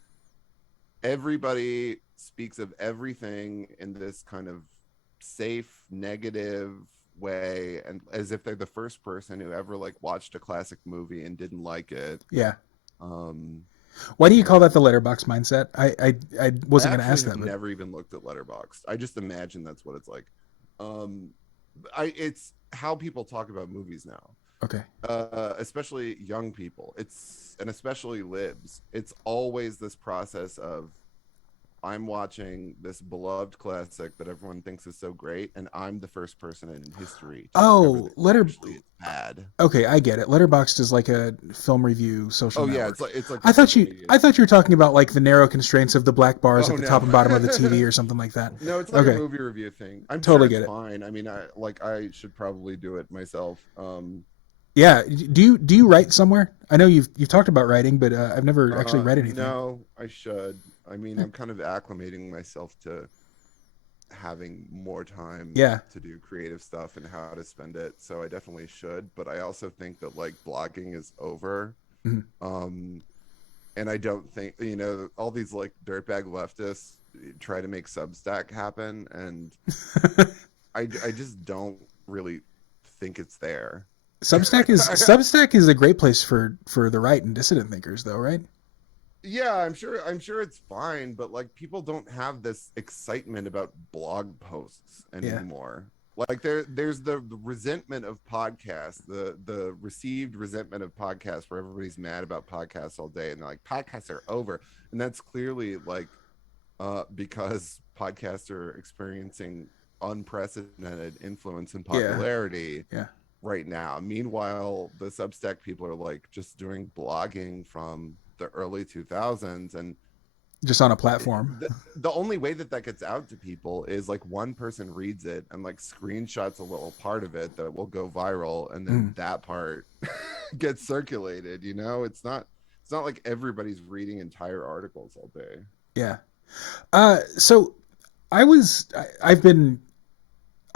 everybody speaks of everything in this kind of safe, negative way, and as if they're the first person who ever like watched a classic movie and didn't like it. Yeah. Why do you call that the Letterbox mindset? I wasn't going to ask that. I've never even looked at Letterboxd. I just imagine that's what it's like. It's how people talk about movies now. Okay. Especially young people. And especially libs. It's always this process of, I'm watching this beloved classic that everyone thinks is so great, and I'm the first person in history to it's bad. Okay, I get it. Letterboxd is like a film review social network. It's like I thought you were talking about like the narrow constraints of the black bars at the top and bottom of the TV or something like that. No, it's like a movie review thing. I'm totally sure get it's it. Fine. I mean, I should probably do it myself. Yeah. Do you write somewhere? I know you've talked about writing, but I've never actually read anything. No, I should. I mean, I'm kind of acclimating myself to having more time to do creative stuff and how to spend it. So I definitely should. But I also think that like blogging is over. And I don't think, you know, all these like dirtbag leftists try to make Substack happen, and I just don't really think it's there. Substack is a great place for the right and dissident thinkers, though, right? Yeah, I'm sure it's fine, but like people don't have this excitement about blog posts Yeah, anymore. Like there's the resentment of podcasts, the received resentment of podcasts, where everybody's mad about podcasts all day and they're like podcasts are over. And that's clearly like because podcasts are experiencing unprecedented influence and yeah, popularity yeah. right now. Meanwhile, the Substack people are like just doing blogging from the early 2000s, and Just on a platform. the only way that that gets out to people is like one person reads it and like screenshots a little part of it that will go viral, and then Mm, that part gets circulated. You know, it's not like everybody's reading entire articles all day. yeah. So I've been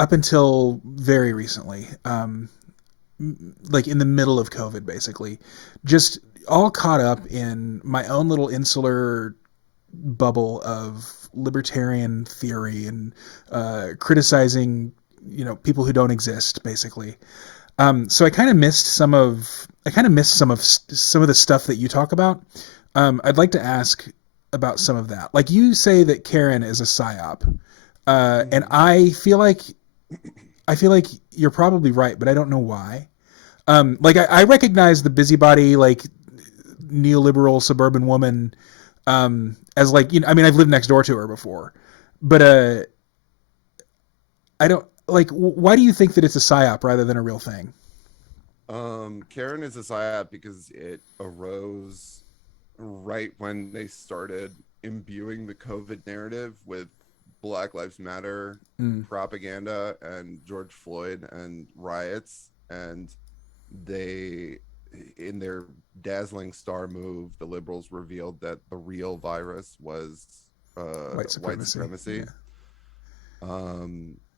up until very recently, like in the middle of COVID, basically, just all caught up in my own little insular bubble of libertarian theory and criticizing, people who don't exist, basically. So I kind of missed some of the stuff that you talk about. I'd like to ask about some of that. Like you say that Karen is a psyop, and Mm-hmm. I feel like you're probably right, but I don't know why. Like I recognize the busybody, like neoliberal suburban woman, as like, I mean, I've lived next door to her before, but I don't like. Why do you think that it's a psyop rather than a real thing? Karen is a psyop because it arose right when they started imbuing the COVID narrative with Black Lives Matter Mm, propaganda and George Floyd and riots. And they, in their dazzling star move, the liberals revealed that the real virus was white white supremacy. supremacy. Yeah.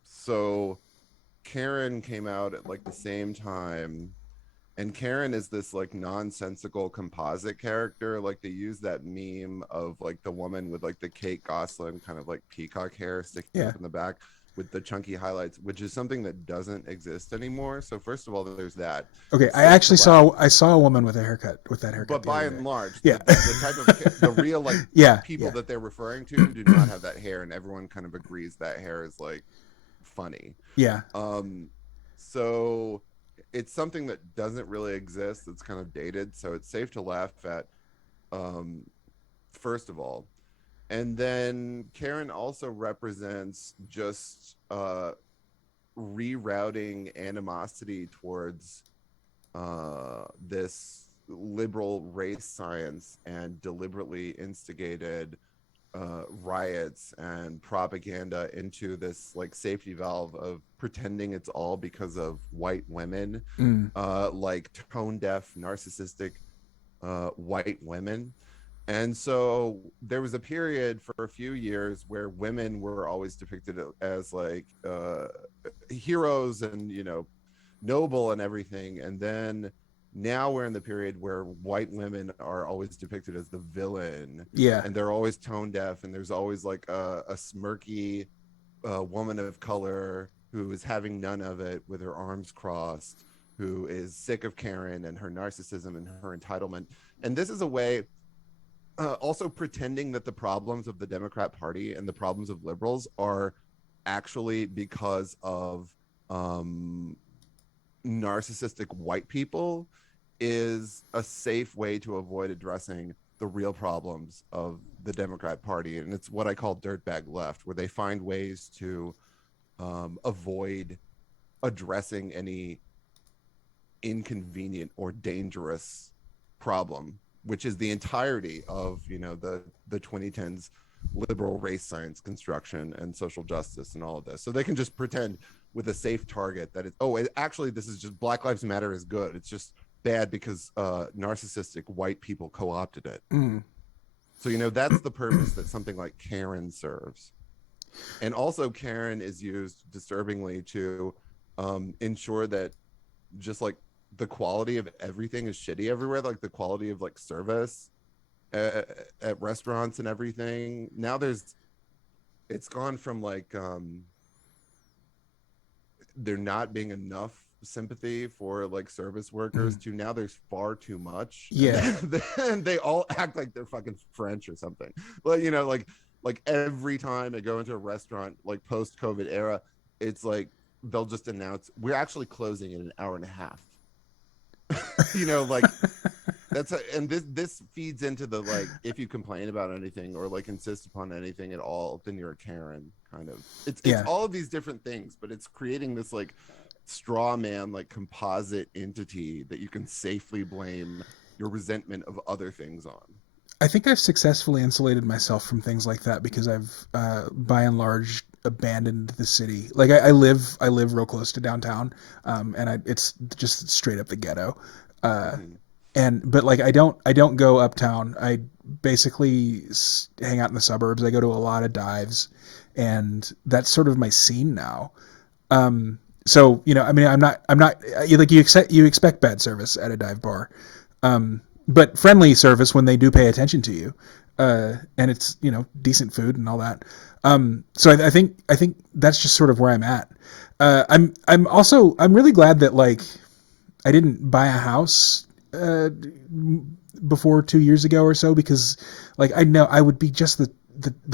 So Karen came out at like the same time, and Karen is this like nonsensical composite character. Like they use that meme of like the woman with like the Kate Gosselin kind of like peacock hair sticking Yeah. up in the back with the chunky highlights, which is something that doesn't exist anymore. So first of all, there's that. Okay. It's safe to laugh, I saw a woman with a haircut with that haircut but the by other day. and large, Yeah. the type of the real like Yeah. people Yeah. that they're referring to do not have that hair, and everyone kind of agrees that hair is like funny. Yeah. Um, so it's something that doesn't really exist. It's kind of dated, so it's safe to laugh at. Um, first of all, and then Karen also represents just rerouting animosity towards this liberal race science and deliberately instigated riots and propaganda into this like safety valve of pretending it's all because of white women, Mm, like tone deaf, narcissistic white women. And so there was a period for a few years where women were always depicted as like heroes and, you know, noble and everything. And then now we're in the period where white women are always depicted as the villain, yeah. and they're always tone deaf, and there's always like a smirky woman of color who is having none of it with her arms crossed, who is sick of Karen and her narcissism and her entitlement. And this is a way, also pretending that the problems of the Democrat Party and the problems of liberals are actually because of um, narcissistic white people is a safe way to avoid addressing the real problems of the Democrat Party. And it's what I call dirtbag left, where they find ways to avoid addressing any inconvenient or dangerous problem, which is the entirety of, you know, the 2010s liberal race science construction and social justice and all of this. So they can just pretend with a safe target that it's, oh, actually this is just Black Lives Matter is good. It's just bad because narcissistic white people co-opted it. Mm, So, you know, that's the purpose that something like Karen serves. And also Karen is used disturbingly to ensure that just like the quality of everything is shitty everywhere, like the quality of like service at restaurants and everything. Now it's gone from like there not being enough sympathy for like service workers to now there's far too much. Yeah. And then they all act like they're fucking French or something. Well, you know, like every time I go into a restaurant, like post COVID era, it's like they'll just announce we're actually closing in an hour and a half. You know, like and this feeds into the like, if you complain about anything or like insist upon anything at all, then you're a Karen kind of. It's Yeah. all of these different things, but it's creating this like straw man, like composite entity that you can safely blame your resentment of other things on. I think I've successfully insulated myself from things like that because I've, by and large, abandoned the city. Like I live real close to downtown, and it's just straight up the ghetto. But like I don't go uptown. I basically hang out in the suburbs. I go to a lot of dives, and that's sort of my scene now. So you know, I mean, I'm not like you expect bad service at a dive bar. But friendly service when they do pay attention to you, and it's, you know, decent food and all that. So I think that's just sort of where I'm at. I'm really glad that like I didn't buy a house before 2 years ago or so, because like I know I would be just the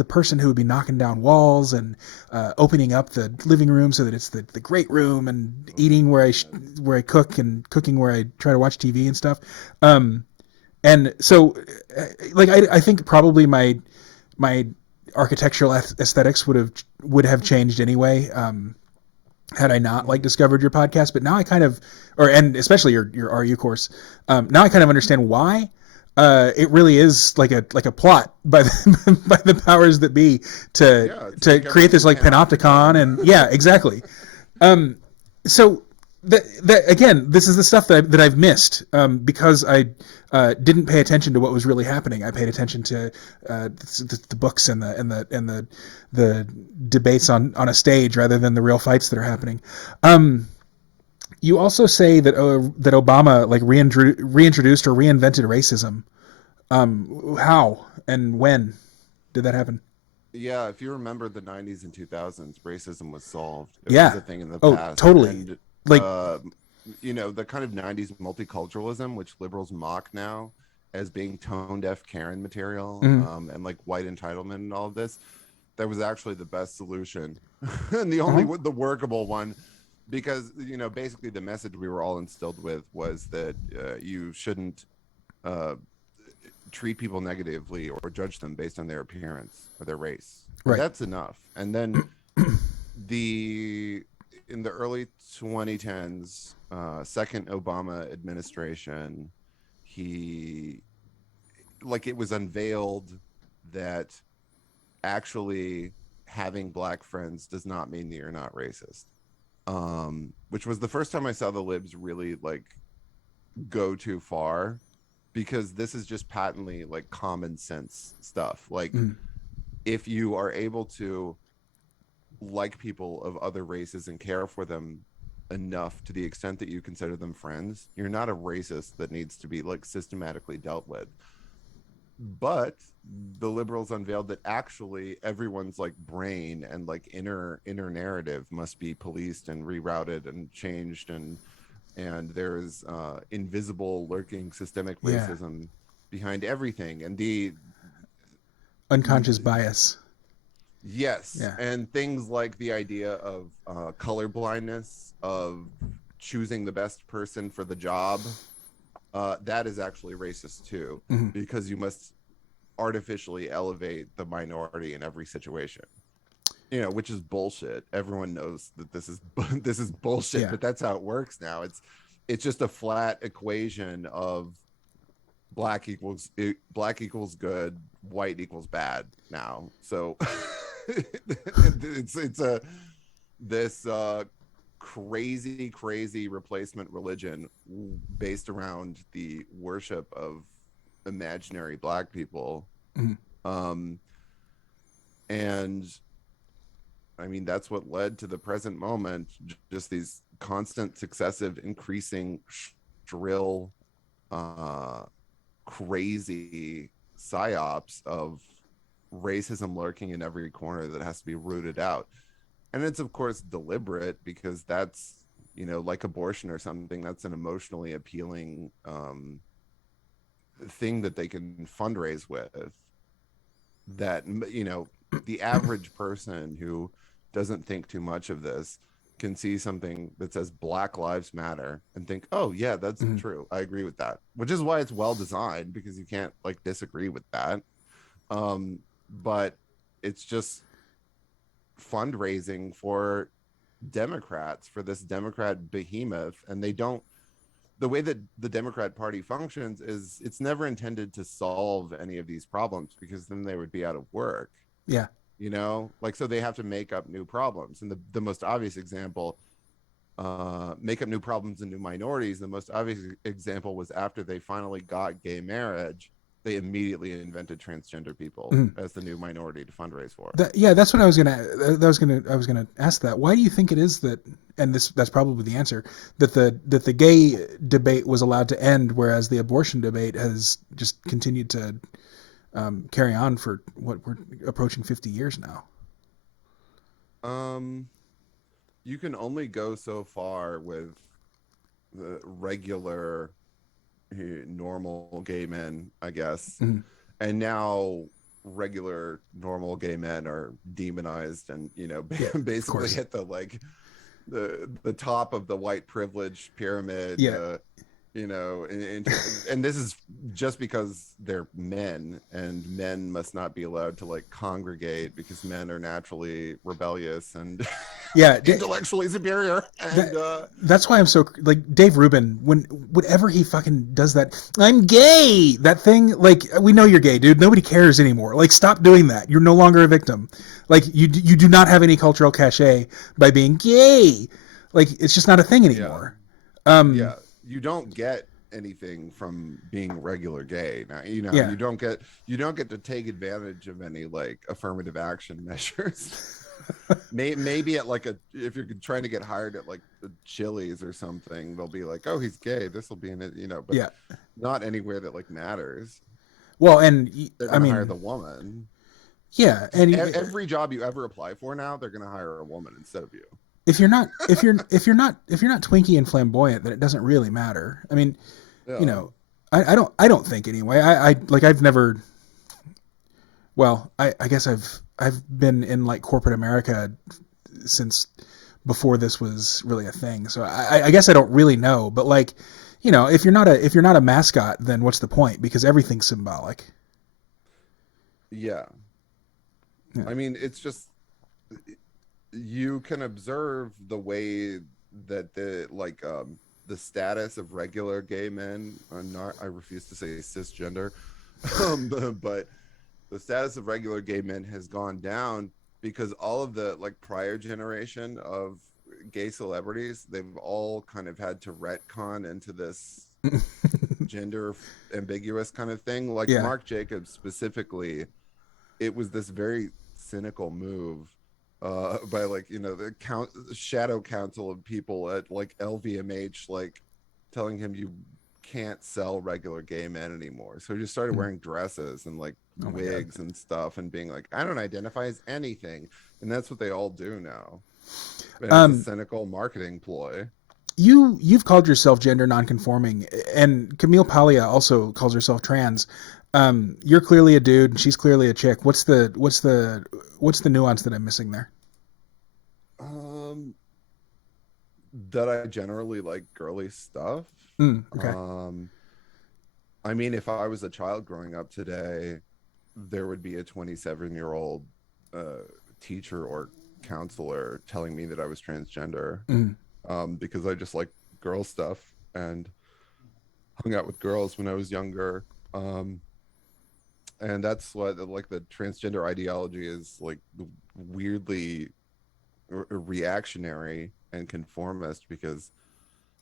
person who would be knocking down walls and opening up the living room so that it's the great room, and eating where I cook and cooking where I try to watch TV and stuff. And so, like, I think probably my architectural aesthetics would have changed anyway, had I not like discovered your podcast. But now I kind of, and especially your RU course, now I kind of understand why. It really is like a plot by the powers that be to create this like panopticon, and yeah, exactly. So that again, this is the stuff that I've missed because I didn't pay attention to what was really happening. I paid attention to the books and the debates on a stage rather than the real fights that are happening. You also say that that Obama like reintroduced or reinvented racism. How and when did that happen? Yeah, if you remember the 90s and 2000s, racism was solved. It Yeah. was a thing in the Oh, past. totally. And, Like, you know, the kind of 90s multiculturalism, which liberals mock now as being tone deaf Karen material, and like white entitlement and all of this, that was actually the best solution and the only the workable one, because, you know, basically the message we were all instilled with was that you shouldn't treat people negatively or judge them based on their appearance or their race. Right. That's enough. And then in the early 2010s, second Obama administration, it was unveiled that actually having black friends does not mean that you're not racist. Which was the first time I saw the libs really like go too far, because this is just patently like common sense stuff. Like, if you are able to like people of other races and care for them enough to the extent that you consider them friends, you're not a racist that needs to be like systematically dealt with. But the liberals unveiled that actually everyone's like brain and like inner narrative must be policed and rerouted and changed, and there's invisible lurking systemic racism behind everything, and the unconscious bias. Yes. Yeah. And things like the idea of color blindness, of choosing the best person for the job, that is actually racist too, because you must artificially elevate the minority in every situation. You know, which is bullshit. Everyone knows that this is bullshit, but that's how it works now. It's just a flat equation of black equals good, white equals bad now. So it's this crazy replacement religion based around the worship of imaginary black people. And I mean, that's what led to the present moment, just these constant, successive, increasing, shrill, crazy psyops of racism lurking in every corner that has to be rooted out. And it's of course deliberate, because that's, you know, like abortion or something, that's an emotionally appealing thing that they can fundraise with, that, you know, the average person who doesn't think too much of this can see something that says Black Lives Matter and think, oh yeah, that's Mhm. true, I agree with that, which is why it's well designed, because you can't like disagree with that. But it's just fundraising for Democrats, for this Democrat behemoth. And they don't, the way that the Democrat Party functions is it's never intended to solve any of these problems, because then they would be out of work, Yeah. you know, like, so they have to make up new problems. And the most obvious example, make up new problems and new minorities. The most obvious example was after they finally got gay marriage, they immediately invented transgender people Mhm. as the new minority to fundraise for. Yeah, that's what I was gonna. I was gonna ask that. Why do you think it is that? And that's probably the answer. That the gay debate was allowed to end, whereas the abortion debate has just continued to carry on for what we're approaching 50 years now. Um, you can only go so far with the regular normal gay men, I guess. Mhm. And now regular normal gay men are demonized, and, you know, Yeah, of basically course. hit the like the top of the white privilege pyramid, Yeah, you know, and this is just because they're men, and men must not be allowed to like congregate because men are naturally rebellious and yeah. intellectually superior. That And that's why I'm so like Dave Rubin. Whenever he fucking does that, I'm gay. That thing, like, we know you're gay, dude. Nobody cares anymore. Like, stop doing that. You're no longer a victim. Like, you do not have any cultural cachet by being gay. Like, it's just not a thing yeah, anymore. Um, yeah, you don't get anything from being regular gay now. You know, yeah, you don't get to take advantage of any like affirmative action measures. Maybe at like a, if you're trying to get hired at like the Chili's or something, they'll be like, oh, he's gay, this will be in it, you know, but yeah. not anywhere that like matters. Well, and They're I going to hire mean, the woman. yeah, Just and every job you ever apply for now, they're going to hire a woman instead of you. if you're not twinky and flamboyant, then it doesn't really matter. I mean, you Yeah. know, I don't think anyway. I like I've never. Well, I guess I've been in like corporate America since before this was really a thing. So I guess I don't really know. But like, you know, if you're not a mascot, then what's the point? Because everything's symbolic. Yeah. Yeah. I mean, it's just, you can observe the way that the status of regular gay men, I refuse to say cisgender, but the status of regular gay men has gone down, because all of the like prior generation of gay celebrities, they've all kind of had to retcon into this gender ambiguous kind of thing. Like Yeah. Marc Jacobs specifically, it was this very cynical move by like, you know, the shadow council of people at like LVMH, like telling him you can't sell regular gay men anymore. So he just started wearing dresses and like Oh my god. wigs and stuff and being like, I don't identify as anything. And that's what they all do now. And it's a Um, cynical marketing ploy. you've called yourself gender nonconforming, and Camille Paglia also calls herself trans. You're clearly a dude, and she's clearly a chick. What's the nuance that I'm missing there? Um, that I generally like girly stuff. Okay. Um, I mean, if I was a child growing up today, there would be a 27-year-old uh, teacher or counselor telling me that I was transgender, Mm. because I just like girl stuff and hung out with girls when I was younger. Um, and that's what like the transgender ideology is like, weirdly reactionary and conformist, because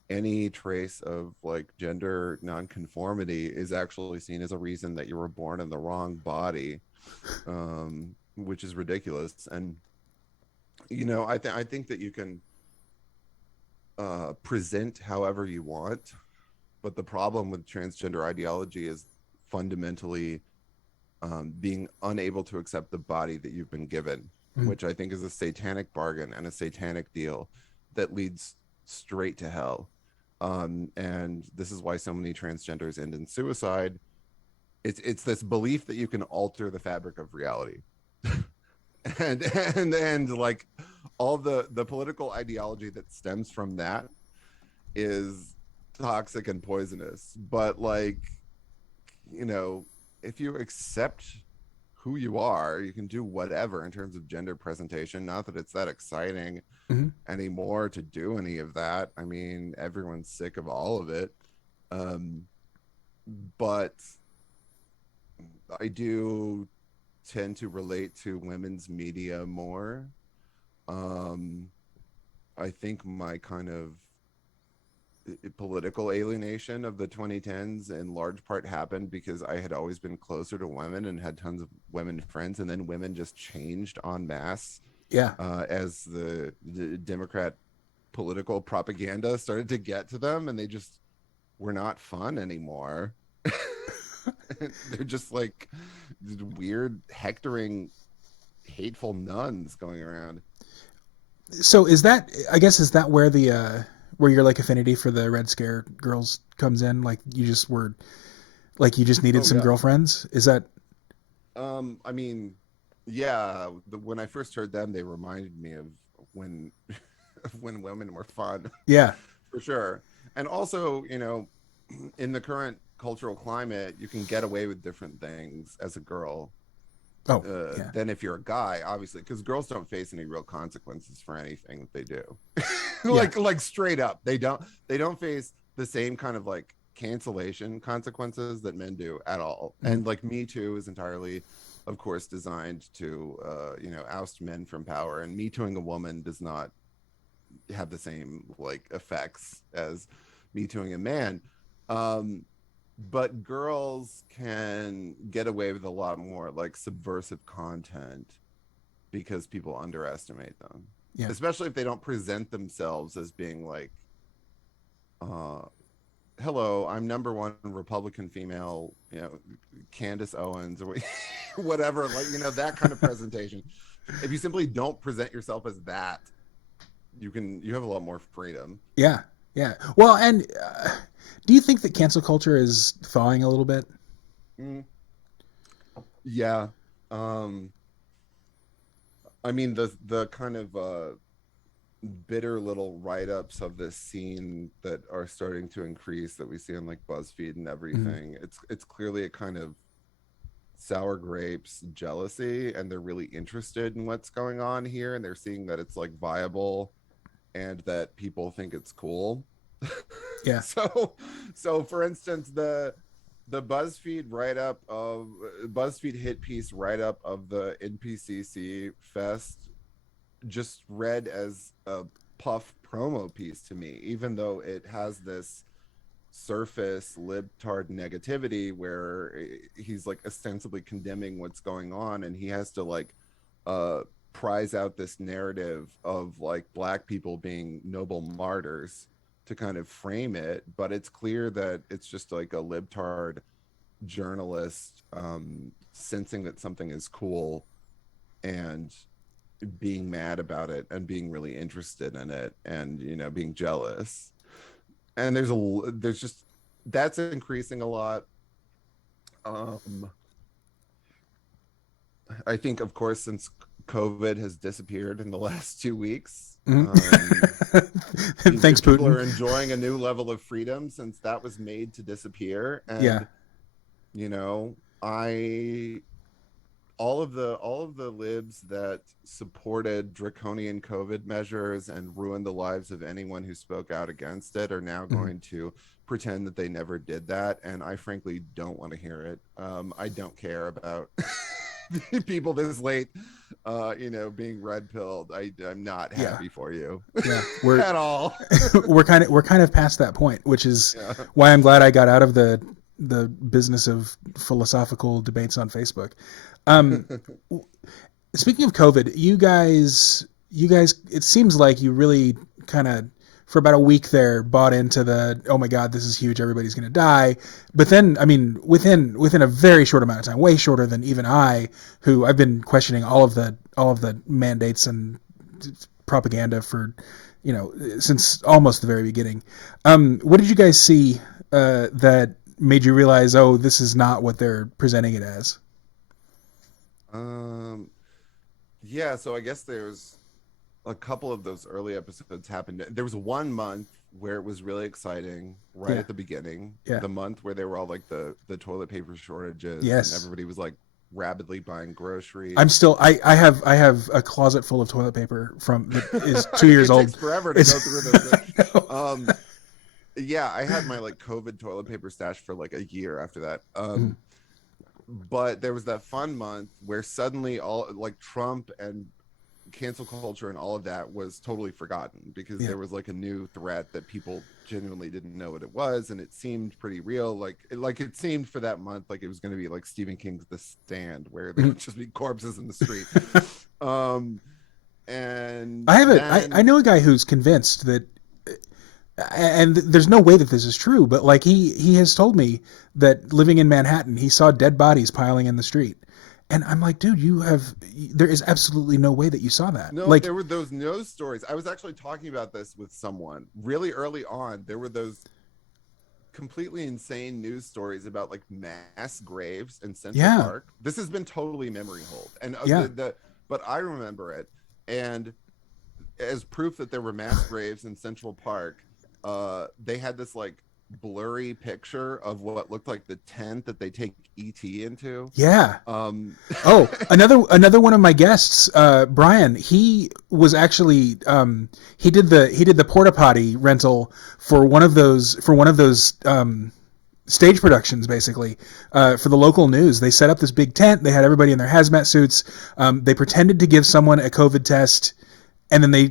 any trace of like gender nonconformity is actually seen as a reason that you were born in the wrong body, which is ridiculous. And you know, I think that you can present however you want, but the problem with transgender ideology is fundamentally being unable to accept the body that you've been given, which I think is a satanic bargain and a satanic deal that leads straight to hell. And this is why so many transgenders end in suicide. It's this belief that you can alter the fabric of reality. and like all the political ideology that stems from that is toxic and poisonous. But like, you know, if you accept who you are, you can do whatever in terms of gender presentation. Not that it's that exciting anymore to do any of that. I mean, everyone's sick of all of it. But I do tend to relate to women's media more. I think my kind of political alienation of the 2010s in large part happened because I had always been closer to women and had tons of women friends, and then women just changed en masse as the Democrat political propaganda started to get to them, and they just were not fun anymore. They're just like weird hectoring hateful nuns going around. So is that, I guess, is that where the where your like affinity for the Red Scare girls comes in? Like you just were, like you just needed some girlfriends? Is that? I mean, yeah. When I first heard them, they reminded me of when when women were fun. Yeah, for sure. And also, you know, in the current cultural climate, you can get away with different things as a girl than if you're a guy, obviously, because girls don't face any real consequences for anything that they do. like straight up, they don't face the same kind of like cancellation consequences that men do at all. And like Me Too is entirely, of course, designed to you know, oust men from power, and Me Tooing a woman does not have the same like effects as Me Tooing a man. But girls can get away with a lot more like subversive content because people underestimate them, especially if they don't present themselves as being like, hello, I'm #1 Republican female, you know, Candace Owens, or whatever, like, you know, that kind of presentation. If you simply don't present yourself as that, you have a lot more freedom. Yeah. Well, and do you think that cancel culture is thawing a little bit? Yeah. I mean, the kind of bitter little write-ups of this scene that are starting to increase that we see on like BuzzFeed and everything. It's clearly a kind of sour grapes jealousy, and they're really interested in what's going on here, and they're seeing that it's like viable and that people think it's cool. Yeah. So for instance, the BuzzFeed write-up of BuzzFeed hit piece write-up of the NPCC Fest just read as a puff promo piece to me, even though it has this surface libtard negativity where he's like ostensibly condemning what's going on, and he has to like prize out this narrative of like Black people being noble martyrs to kind of frame it. But it's clear that it's just like a libtard journalist sensing that something is cool and being mad about it and being really interested in it, and, you know, being jealous. And there's just, that's increasing a lot. I think, of course, since COVID has disappeared in the last 2 weeks, thanks, people Putin. are enjoying a new level of freedom since that was made to disappear. And you know, all of the libs that supported draconian COVID measures and ruined the lives of anyone who spoke out against it are now going to pretend that they never did that. And I frankly don't want to hear it. I don't care about people this late, you know, being red pilled. I'm not happy for you. We're at all. we're kind of past that point, which is why I'm glad I got out of the business of philosophical debates on Facebook. Speaking of COVID, you guys, it seems like you really kind of for about a week there bought into the, oh my God, this is huge, everybody's going to die. But then, I mean, within a very short amount of time, way shorter than even who I've been questioning all of the mandates and propaganda for, since almost the very beginning. What did you guys see that made you realize, oh, this is not what they're presenting it as? Yeah, so I guess there's a couple of those early episodes happened. There was 1 month where it was really exciting right Yeah. at the beginning. Yeah. The month where they were all like the toilet paper shortages, Yes. and everybody was like rapidly buying groceries. I have a closet full of toilet paper that is 2 years old. It takes forever to go through those. Yeah, I had my like COVID toilet paper stash for like a year after that. But there was that fun month where suddenly all like Trump and cancel culture and all of that was totally forgotten because there was like a new threat that people genuinely didn't know what it was, and it seemed pretty real. Like it seemed for that month like it was going to be like Stephen King's The Stand, where there would just be corpses in the street. And I know a guy who's convinced that, and there's no way that this is true, but like he has told me that living in Manhattan, he saw dead bodies piling in the street. And I'm like, dude, there is absolutely no way that you saw that. No, like, there were those news stories. I was actually talking about this with someone really early on. There were those completely insane news stories about like mass graves in Central Park. This has been totally memory hold. And but I remember it. And as proof that there were mass graves in Central Park, they had this like blurry picture of what looked like the tent that they take ET into. Another one of my guests, Brian, he was actually he did the porta potty rental for one of those stage productions, basically, for the local news. They set up this big tent, they had everybody in their hazmat suits, they pretended to give someone a COVID test, and then they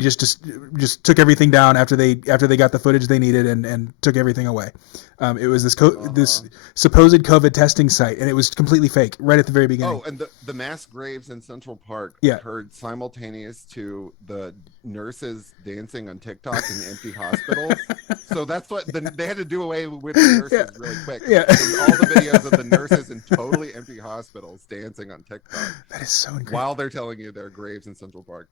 just took everything down after they got the footage they needed and took everything away. It was this supposed COVID testing site, and it was completely fake right at the very beginning. Oh, and the mass graves in Central Park occurred simultaneous to the nurses dancing on TikTok in empty hospitals. So that's what they had to do away with the nurses really quick. Yeah. All the videos of the nurses in totally empty hospitals dancing on TikTok. That is so incredible. While they're telling you there are graves in Central Park.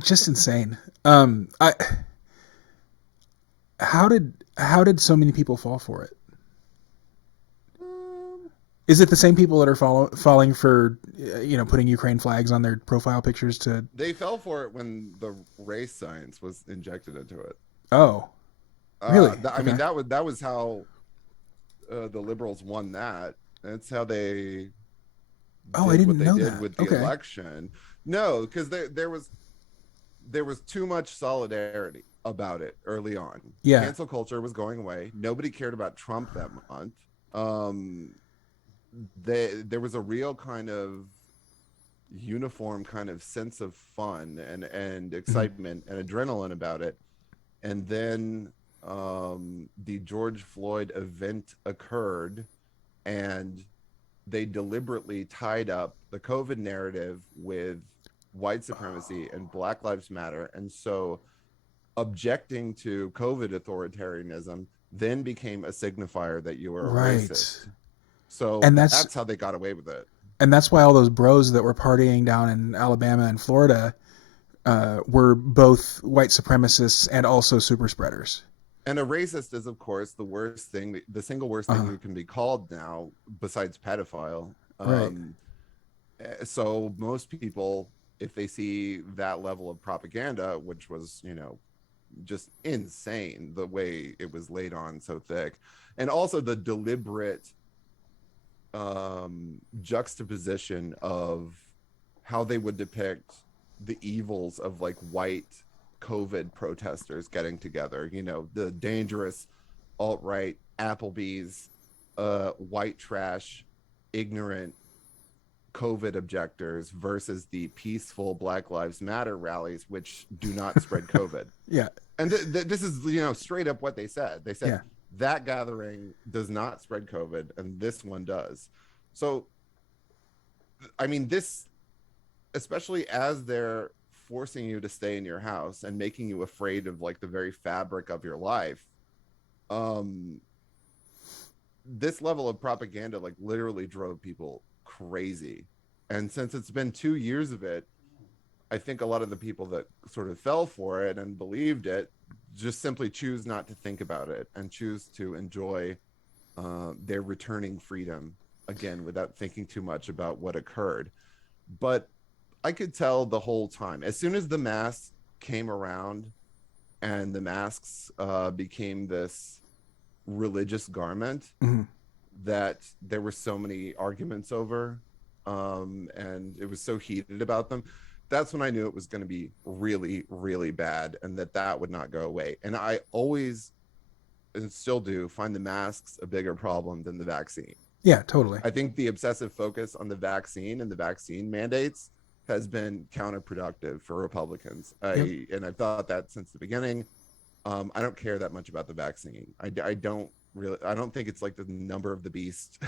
Just insane. How did so many people fall for it? Is it the same people that are falling for putting Ukraine flags on their profile pictures to? They fell for it when the race science was injected into it. Oh, really? I mean that was how the liberals won that. That's how they. I didn't know that. With the election. No, because there was too much solidarity about it early on. Yeah. Cancel culture was going away. Nobody cared about Trump that month. There was a real kind of uniform kind of sense of fun and excitement and adrenaline about it. And then the George Floyd event occurred, and they deliberately tied up the COVID narrative with white supremacy and Black Lives Matter. And so objecting to COVID authoritarianism then became a signifier that you were a racist. So that's how they got away with it. And that's why all those bros that were partying down in Alabama and Florida were both white supremacists and also super spreaders. And a racist is, of course, the worst thing, the single worst thing you can be called now, besides pedophile. So most people, if they see that level of propaganda, which was, just insane, the way it was laid on so thick, and also the deliberate juxtaposition of how they would depict the evils of like white COVID protesters getting together, the dangerous alt-right Applebee's, white trash, ignorant COVID objectors versus the peaceful Black Lives Matter rallies, which do not spread COVID. Yeah. And this is, straight up what they said. They said that gathering does not spread COVID and this one does. So, I mean, this, especially as they're forcing you to stay in your house and making you afraid of like the very fabric of your life, this level of propaganda like literally drove people crazy. And since it's been 2 years of it, I think a lot of the people that sort of fell for it and believed it just simply choose not to think about it and choose to enjoy their returning freedom again without thinking too much about what occurred. But I could tell the whole time, as soon as the masks came around and the masks became this religious garment that there were so many arguments over, and it was so heated about them. That's when I knew it was going to be really, really bad, and that would not go away. And I always, and still do, find the masks a bigger problem than the vaccine. Yeah, totally. I think the obsessive focus on the vaccine and the vaccine mandates has been counterproductive for Republicans. And I've thought that since the beginning. I don't care that much about the vaccine. I don't think it's like the number of the beast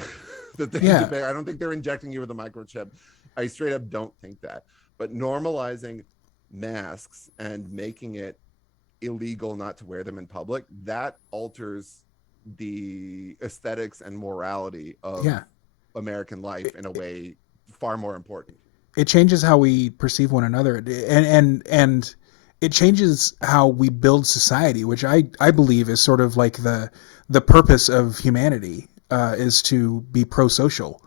that they debate. I don't think they're injecting you with a microchip. I straight up don't think that. But normalizing masks and making it illegal not to wear them in public, that alters the aesthetics and morality of American life in a way far more important. It changes how we perceive one another, and it changes how we build society, which I believe is sort of like the purpose of humanity, is to be pro-social.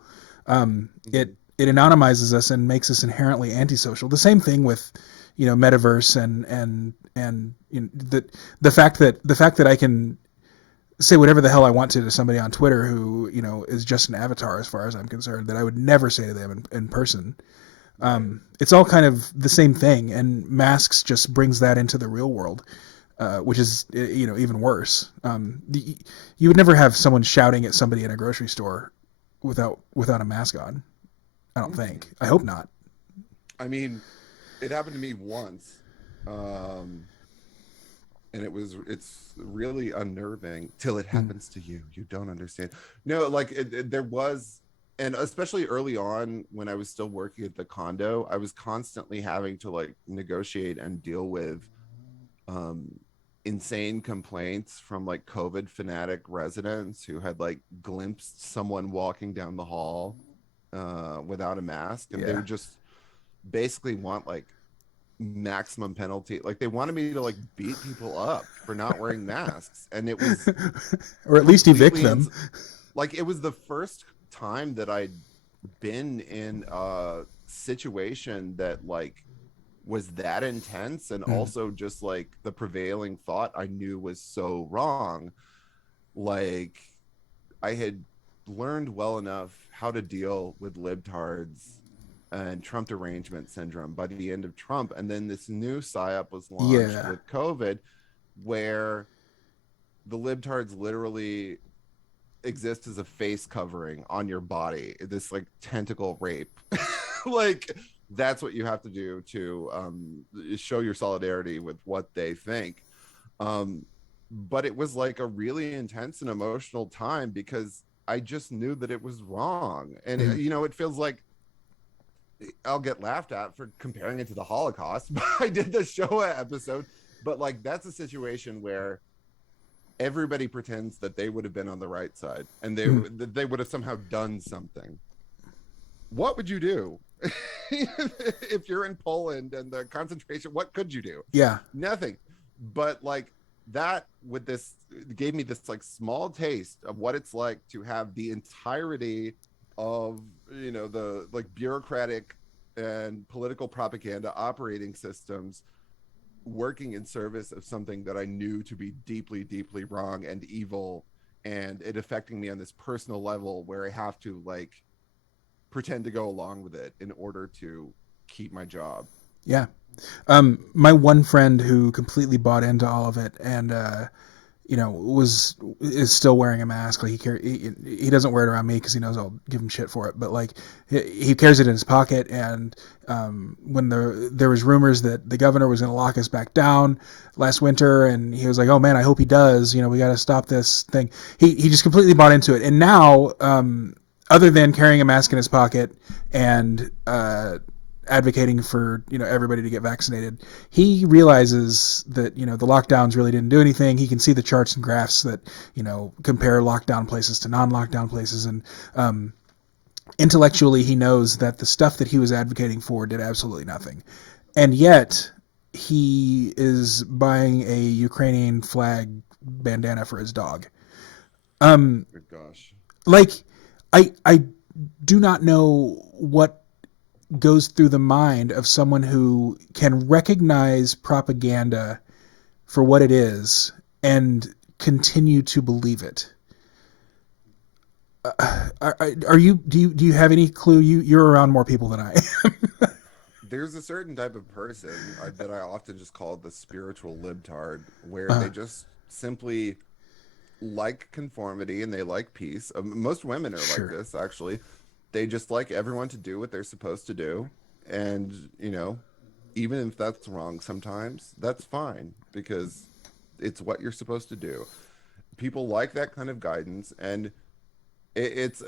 It anonymizes us and makes us inherently antisocial. The same thing with, metaverse and the fact that I can say whatever the hell I want to somebody on Twitter who, is just an avatar as far as I'm concerned, that I would never say to them in person. It's all kind of the same thing, and masks just brings that into the real world, which is, even worse. You would never have someone shouting at somebody in a grocery store without a mask on. I don't think. I hope not. I mean, it happened to me once, and it's really unnerving till it happens to you. You don't understand. No, like there was. And especially early on when I was still working at the condo, I was constantly having to like negotiate and deal with insane complaints from like COVID fanatic residents who had like glimpsed someone walking down the hall without a mask. And they would just basically want like maximum penalty. Like they wanted me to like beat people up for not wearing masks. And it was or at least evict them. Like it was the first time that I'd been in a situation that like was that intense, and also just like the prevailing thought I knew was so wrong. Like I had learned well enough how to deal with libtards and Trump derangement syndrome by the end of Trump, and then this new Psyop was launched with COVID, where the libtards literally exist as a face covering on your body, this like tentacle rape. Like that's what you have to do to show your solidarity with what they think. But it was like a really intense and emotional time because I just knew that it was wrong. And it feels like I'll get laughed at for comparing it to the Holocaust, but I did the Shoah episode. But like that's a situation where everybody pretends that they would have been on the right side and they would have somehow done something. What would you do if you're in Poland and the concentration? What could you do? Nothing. But like that gave me this like small taste of what it's like to have the entirety of the like bureaucratic and political propaganda operating systems working in service of something that I knew to be deeply, deeply wrong and evil, and it affecting me on this personal level where I have to like pretend to go along with it in order to keep my job. My one friend who completely bought into all of it and is still wearing a mask. Like he doesn't wear it around me because he knows I'll give him shit for it. But like he carries it in his pocket. And when there was rumors that the governor was going to lock us back down last winter, and he was like, "Oh man, I hope he does. We got to stop this thing." He just completely bought into it. And now, other than carrying a mask in his pocket and advocating for, everybody to get vaccinated, he realizes that, the lockdowns really didn't do anything. He can see the charts and graphs that, compare lockdown places to non-lockdown places. And intellectually, he knows that the stuff that he was advocating for did absolutely nothing. And yet he is buying a Ukrainian flag bandana for his dog. Good gosh. Like, I do not know what goes through the mind of someone who can recognize propaganda for what it is and continue to believe it. Do you have any clue? You're around more people than I am. There's a certain type of person that I often just call the spiritual libtard, where they just simply like conformity and they like peace. Most women are Sure. like this, actually. They just like everyone to do what they're supposed to do. And, even if that's wrong sometimes, that's fine, because it's what you're supposed to do. People like that kind of guidance. And it's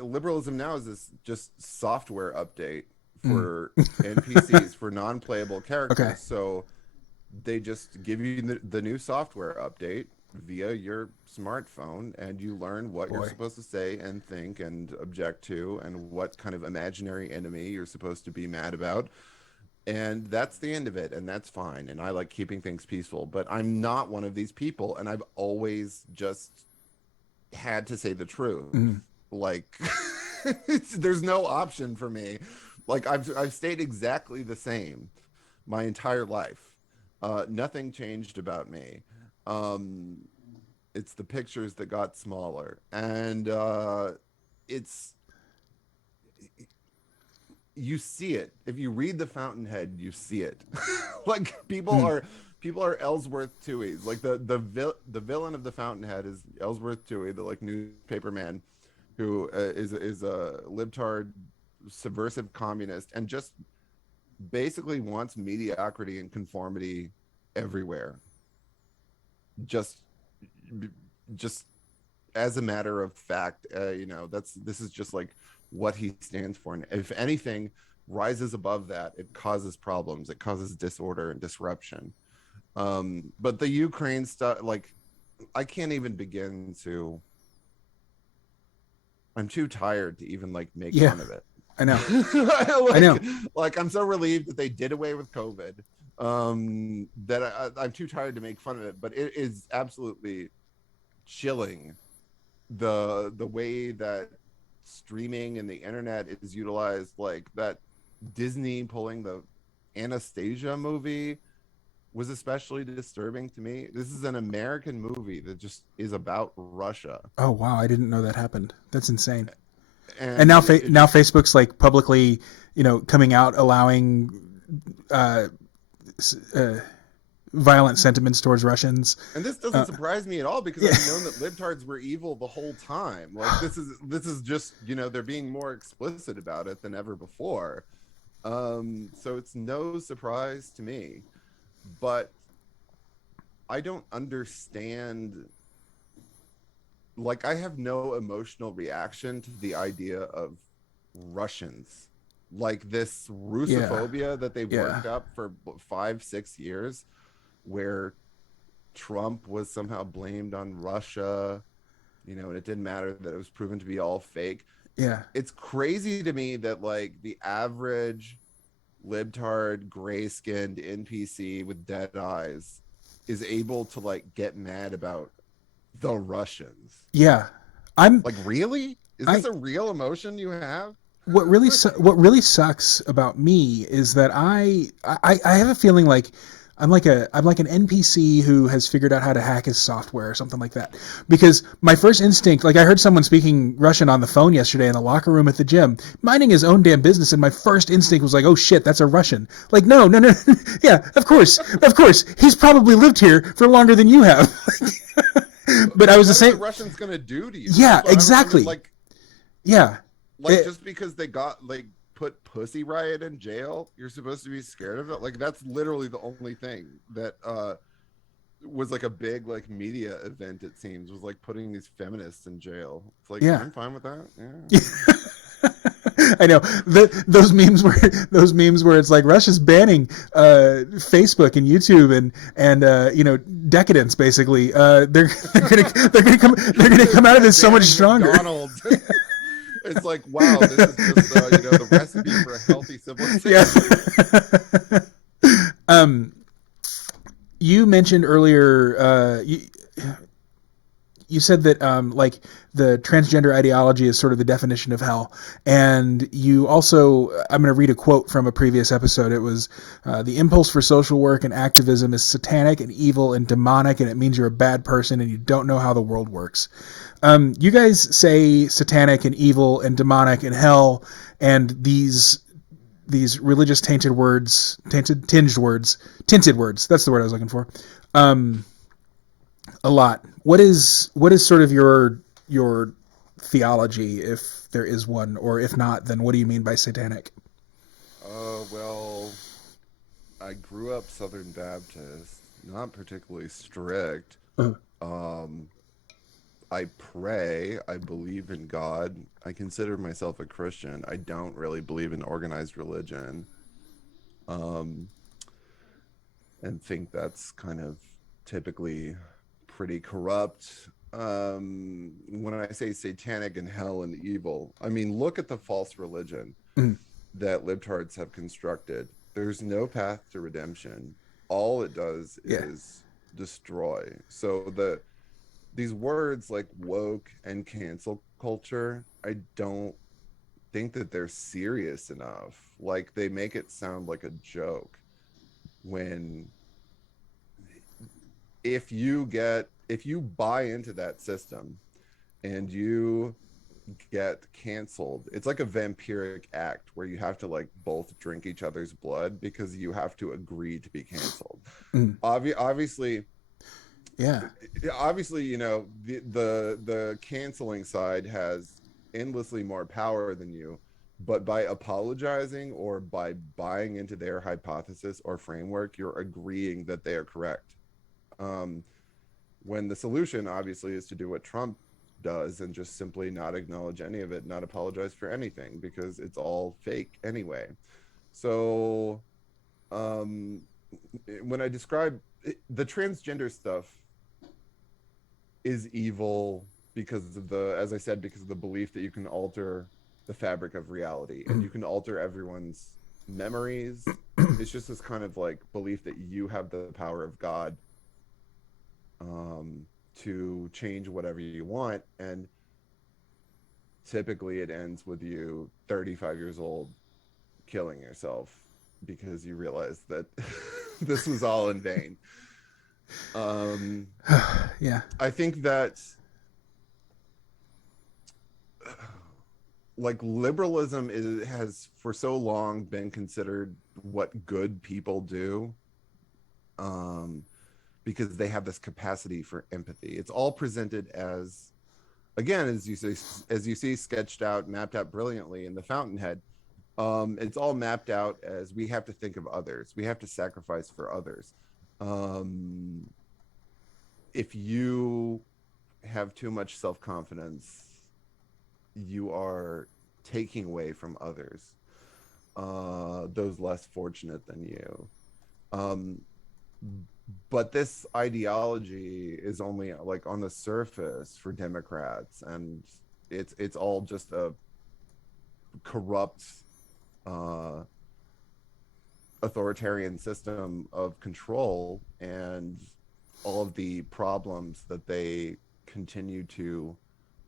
liberalism now is this just software update for NPCs, for non-playable characters. Okay. So they just give you the new software update via your smartphone, and you learn what you're supposed to say and think and object to, and what kind of imaginary enemy you're supposed to be mad about. And that's the end of it, and that's fine. And I like keeping things peaceful, but I'm not one of these people, and I've always just had to say the truth. Like, there's no option for me. Like, I've stayed exactly the same my entire life. Nothing changed about me. It's the pictures that got smaller, and you see it. If you read the Fountainhead, you see it. Like, people are Ellsworth Tooheys. Like, the villain of the Fountainhead is Ellsworth Toohey, the like newspaper man, who is a libtard, subversive communist, and just basically wants mediocrity and conformity everywhere. Just as a matter of fact, this is just like what he stands for. And if anything rises above that, it causes problems. It causes disorder and disruption. But the Ukraine stuff, like, I can't even begin to. I'm too tired to even like make fun of it. I know. Like, I know. Like, I'm so relieved that they did away with COVID. That I'm too tired to make fun of it. But it is absolutely chilling the way that streaming and the internet is utilized. Like, that Disney pulling the Anastasia movie was especially disturbing to me. This is an American movie that just is about Russia. Oh wow, I didn't know that happened. That's insane. And now Facebook's like publicly, coming out, allowing violent sentiments towards Russians. And this doesn't surprise me at all, because I've known that libtards were evil the whole time. Like, this is just, they're being more explicit about it than ever before. So it's no surprise to me. But I don't understand. Like, I have no emotional reaction to the idea of Russians. Like, this Russophobia that they've worked up for 5-6 years, where Trump was somehow blamed on Russia, and it didn't matter that it was proven to be all fake. Yeah. It's crazy to me that, like, the average libtard, gray-skinned NPC with dead eyes is able to, like, get mad about the Russians. Yeah. I'm like, really? Is this a real emotion you have? What really sucks about me is that I have a feeling like I'm like an NPC who has figured out how to hack his software or something like that. Because my first instinct, like, I heard someone speaking Russian on the phone yesterday in the locker room at the gym, minding his own damn business, and my first instinct was like, oh shit, that's a Russian. Like, no. Yeah, of course. He's probably lived here for longer than you have. But I was the same. What are the Russians gonna do to you? Yeah, exactly. Yeah. Just because they got, like, put Pussy Riot in jail, you're supposed to be scared of it? Like, that's literally the only thing that was like a big, like, media event, it seems, was like putting these feminists in jail. It's like, I'm fine with that. Yeah. I know those memes where it's like Russia's banning Facebook and YouTube and decadence basically. They're gonna come out of this so much stronger. McDonald's. It's like, wow, this is just the recipe for a healthy civilization. Yeah. You mentioned earlier. You said that like the transgender ideology is sort of the definition of hell, and you also, I'm going to read a quote from a previous episode. It was the impulse for social work and activism is satanic and evil and demonic, and it means you're a bad person and you don't know how the world works. You guys say satanic and evil and demonic and hell and these religious tinted words. That's the word I was looking for. A lot. What is sort of your theology, if there is one, or if not, then what do you mean by satanic? Well, I grew up Southern Baptist, not particularly strict. I pray, I believe in God. I consider myself a Christian. I don't really believe in organized religion. And think that's kind of typically pretty corrupt. When I say satanic and hell and evil, I mean, look at the false religion that libtards have constructed. There's no path to redemption. All it does is destroy. So these words like woke and cancel culture, I don't think that they're serious enough. Like, they make it sound like a joke. When if you buy into that system and you get canceled, it's like a vampiric act where you have to like both drink each other's blood because you have to agree to be canceled. Obviously, the canceling side has endlessly more power than you, but by apologizing or by buying into their hypothesis or framework, you're agreeing that they are correct. When the solution obviously is to do what Trump does and just simply not acknowledge any of it, not apologize for anything, because it's all fake anyway. So when I describe the transgender stuff is evil because of as I said, because of the belief that you can alter the fabric of reality and you can alter everyone's memories. It's just this kind of like belief that you have the power of God to change whatever you want, and typically it ends with you 35 years old killing yourself because you realize that this was all in vain. I think that like liberalism has for so long been considered what good people do, because they have this capacity for empathy. It's all presented as, again, as you see sketched out, mapped out brilliantly in The Fountainhead. It's all mapped out as we have to think of others. We have to sacrifice for others. If you have too much self-confidence, you are taking away from others, those less fortunate than you. But this ideology is only like on the surface for Democrats, and it's all just a corrupt authoritarian system of control, and all of the problems that they continue to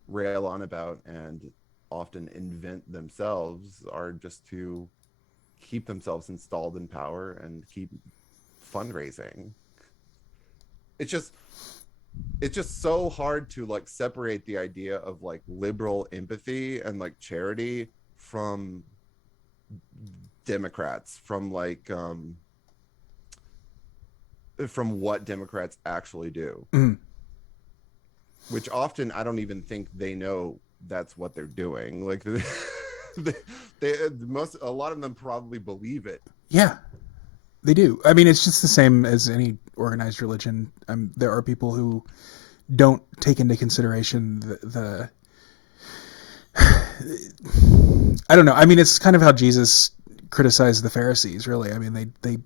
rail on about and often invent themselves are just to keep themselves installed in power and keep fundraising. It's just so hard to like separate the idea of like liberal empathy and like charity from Democrats, from like from what Democrats actually do. Which often I don't even think they know that's what they're doing. Like a lot of them probably believe it. Yeah, they do. I mean, it's just the same as any organized religion. There are people who don't take into consideration I don't know. I mean, it's kind of how Jesus criticized the Pharisees, really. I mean, they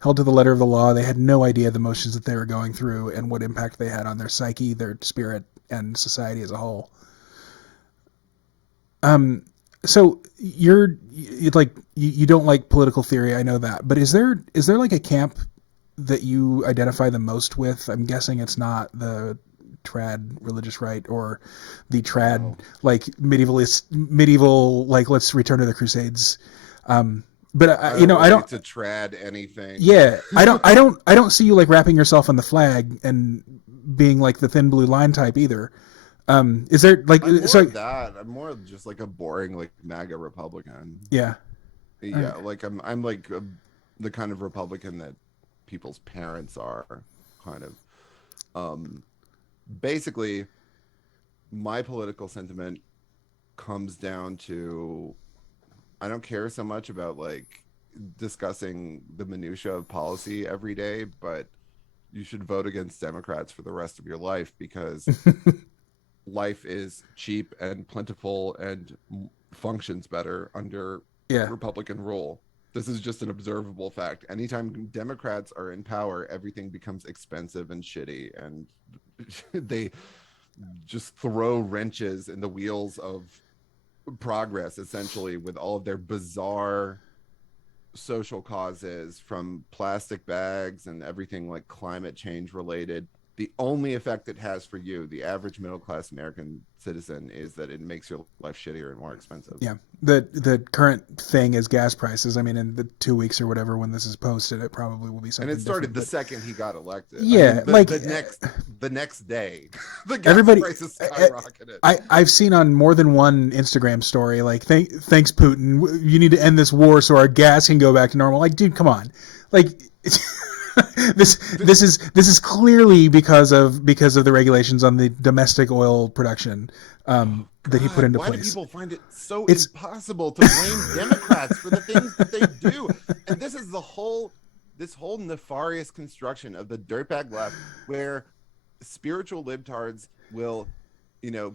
held to the letter of the law. They had no idea the motions that they were going through and what impact they had on their psyche, their spirit, and society as a whole. So you don't like political theory, I know that, but is there like a camp that you identify the most with? I'm guessing it's not the trad religious right or the trad No. like medieval like let's return to the Crusades. But I you don't know, I relate don't. to trad anything. Yeah, I don't see you like wrapping yourself in the flag and being like the thin blue line type either. Is there like I'm more so? of that. I'm more of just like a boring like MAGA Republican. Yeah. All Yeah, right. like I'm like the kind of Republican that people's parents are, kind of. Um, Basically, my political sentiment comes down to I don't care so much about like discussing the minutia of policy every day, but you should vote against Democrats for the rest of your life because life is cheap and plentiful and functions better under Yeah. Republican rule. This is just an observable fact. Anytime Democrats are in power, everything becomes expensive and shitty, and they just throw wrenches in the wheels of progress, essentially, with all of their bizarre social causes from plastic bags and everything like climate change related. The only effect it has for you, the average middle class American citizen, is that it makes your life shittier and more expensive. Yeah. The current thing is gas prices. I mean, in the 2 weeks or whatever when this is posted, it probably will be And something it started different. the But second he got elected. I yeah, mean, like the next day, the gas everybody, prices skyrocketed. I've seen on more than one Instagram story like thanks Putin, you need to end this war so our gas can go back to normal. Like, dude, come on, like. This is clearly because of the regulations on the domestic oil production Oh that he put God, into why do place. people find it so It's impossible to blame Democrats for the things that they do? And this is this whole nefarious construction of the dirtbag left, where spiritual libtards will,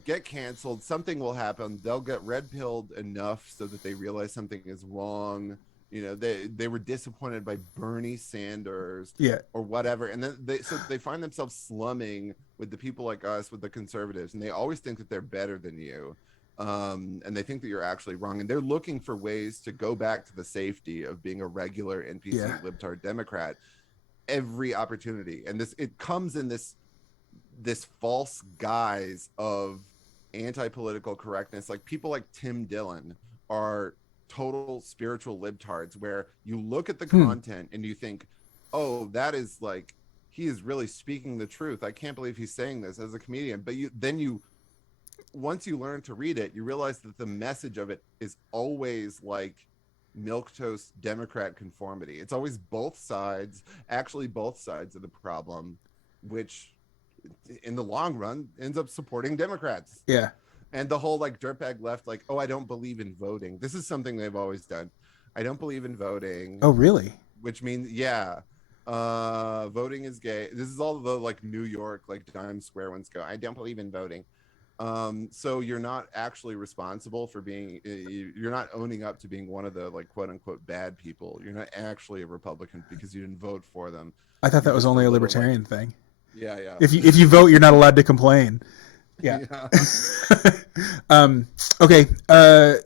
get canceled. Something will happen. They'll get red pilled enough so that they realize something is wrong. They were disappointed by Bernie Sanders yeah, or whatever, and then they find themselves slumming with the people like us, with the conservatives, and they always think that they're better than you, and they think that you're actually wrong, and they're looking for ways to go back to the safety of being a regular NPC yeah, libtard Democrat every opportunity, and it comes in this false guise of anti-political correctness. Like people like Tim Dillon are total spiritual libtards, where you look at the content and you think, oh, that is like, he is really speaking the truth. I can't believe he's saying this as a comedian. But once you learn to read it, you realize that the message of it is always like milquetoast Democrat conformity. It's always both sides of the problem, which in the long run ends up supporting Democrats. yeah. And the whole like dirtbag left, like, oh, I don't believe in voting. This is something they've always done. I don't believe in voting, Oh, really? which means, voting is gay. This is all the like New York, like Times Square ones go, I don't believe in voting. So you're not actually responsible for you're not owning up to being one of the like quote unquote bad people. You're not actually a Republican because you didn't vote for them. I thought You're that was just only a little, libertarian like, thing. yeah. If you vote, you're not allowed to complain. Yeah. Yeah. Okay.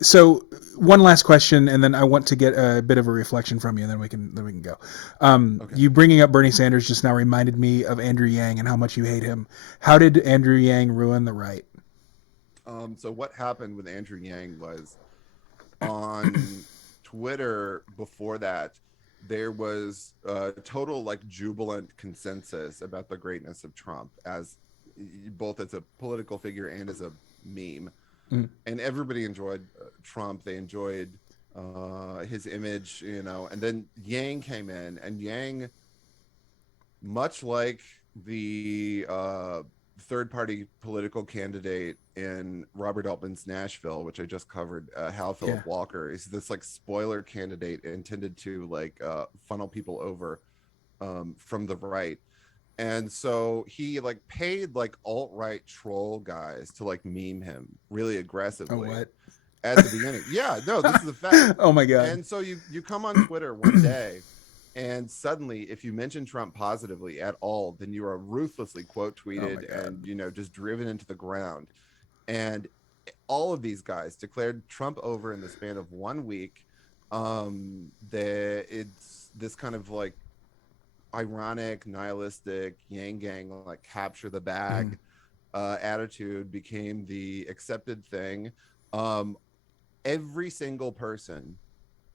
So one last question, and then I want to get a bit of a reflection from you, and then we can go. Okay. You bringing up Bernie Sanders just now reminded me of Andrew Yang and how much you hate him. How did Andrew Yang ruin the right? So what happened with Andrew Yang was, on Twitter before that, there was a total like jubilant consensus about the greatness of Trump, as both as a political figure and as a meme. And everybody enjoyed Trump. They enjoyed his image, and then Yang came in, and Yang, much like the third party political candidate in Robert Altman's Nashville, which I just covered, Hal Philip Walker, is this like spoiler candidate intended to like funnel people over from the right. And so he like paid like alt-right troll guys to like meme him really Oh, aggressively. what? at the beginning. Yeah, no, this is a fact. Oh my God. And so you come on Twitter one day, and suddenly, if you mention Trump positively at all, then you are ruthlessly quote tweeted and just driven into the ground. And all of these guys declared Trump over in the span of 1 week. It's this kind of like ironic, nihilistic, yang gang, like capture the bag attitude became the accepted thing. Every single person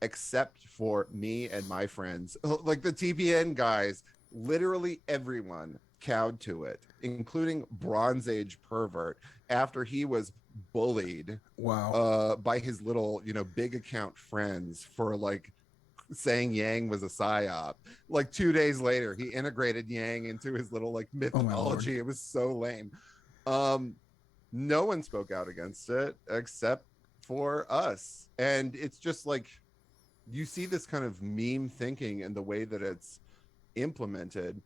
except for me and my friends, like the TPN guys, literally everyone cowed to it, including Bronze Age pervert, after he was bullied by his little, big account friends for like saying Yang was a psyop. Like 2 days later, he integrated Yang into his little like mythology. It was so lame. No one spoke out against it except for us. And it's just like, you see this kind of meme thinking and the way that it's implemented,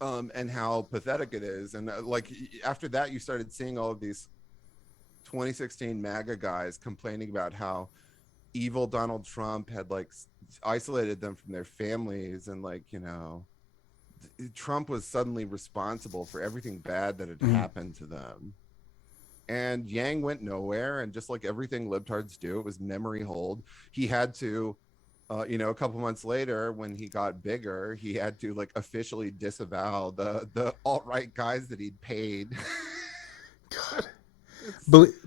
and how pathetic it is. And like after that, you started seeing all of these 2016 MAGA guys complaining about how evil Donald Trump had like isolated them from their families, and like, Trump was suddenly responsible for everything bad that had happened to them. And Yang went nowhere, and just like everything libtards do, it was memory hold. He had to, a couple months later, when he got bigger, he had to like officially disavow the alt-right guys that he'd paid. God.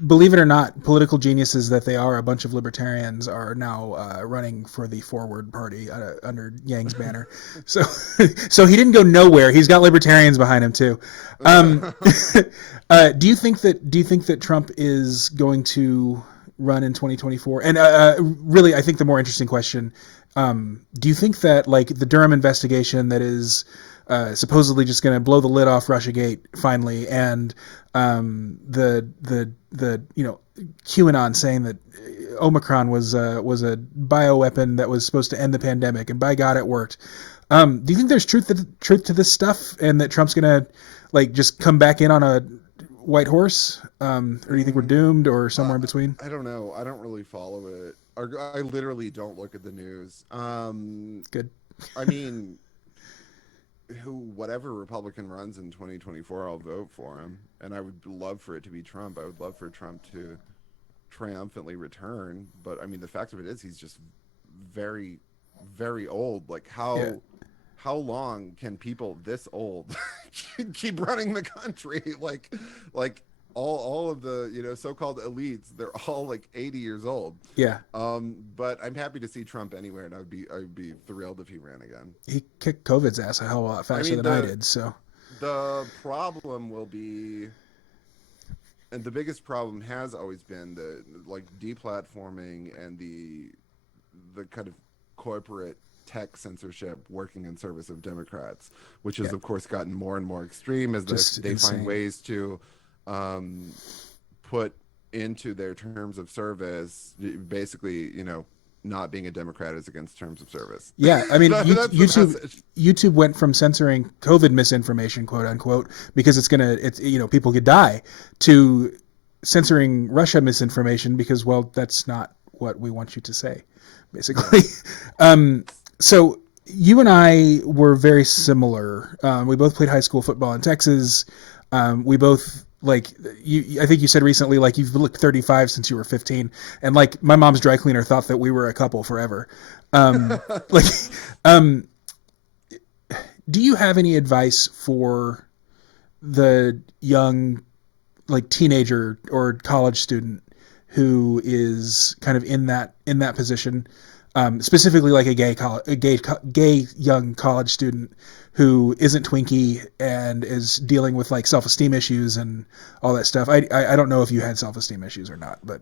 Believe it or not, political geniuses that they are, a bunch of libertarians are now running for the Forward Party under Yang's banner. So he didn't go nowhere. He's got libertarians behind him too. Do you think that Trump is going to run in 2024? And really, I think the more interesting question: do you think that like the Durham investigation that is supposedly just going to blow the lid off Russiagate finally, and the QAnon saying that Omicron was a bioweapon that was supposed to end the pandemic, and by God it worked. Do you think there's truth to this stuff, and that Trump's gonna like just come back in on a white horse, or do you think we're doomed, or somewhere in between? I don't know. I don't really follow it. I literally don't look at the news. Good. I mean, whatever Republican runs in 2024, I'll vote for him, and I would love for it to be Trump. I would love for Trump to triumphantly return, but I mean, the fact of it is, he's just very, very old. Like how long can people this old keep running the country? Like all of the so-called elites, they're all like 80 years old. Yeah. But I'm happy to see Trump anywhere, and I'd be thrilled if he ran again. He kicked COVID's ass a hell of a lot faster than I did. So the problem will be, and the biggest problem has always been the like deplatforming and the kind of corporate tech censorship working in service of Democrats, which has of course gotten more and more extreme as they find ways to put into their terms of service, basically, not being a Democrat is against terms of service. Yeah, I mean, YouTube went from censoring COVID misinformation, quote unquote, because it's people could die, to censoring Russia misinformation because, well, that's not what we want you to say, basically. So you and I were very similar. We both played high school football in Texas. We both, like, I think you said recently, like, you've looked 35 since you were 15. And, like, my mom's dry cleaner thought that we were a couple forever. Do you have any advice for the young, like, teenager or college student who is kind of in that position, specifically like a gay young college student who isn't Twinkie and is dealing with like self-esteem issues and all that stuff? I don't know if you had self-esteem issues or not, but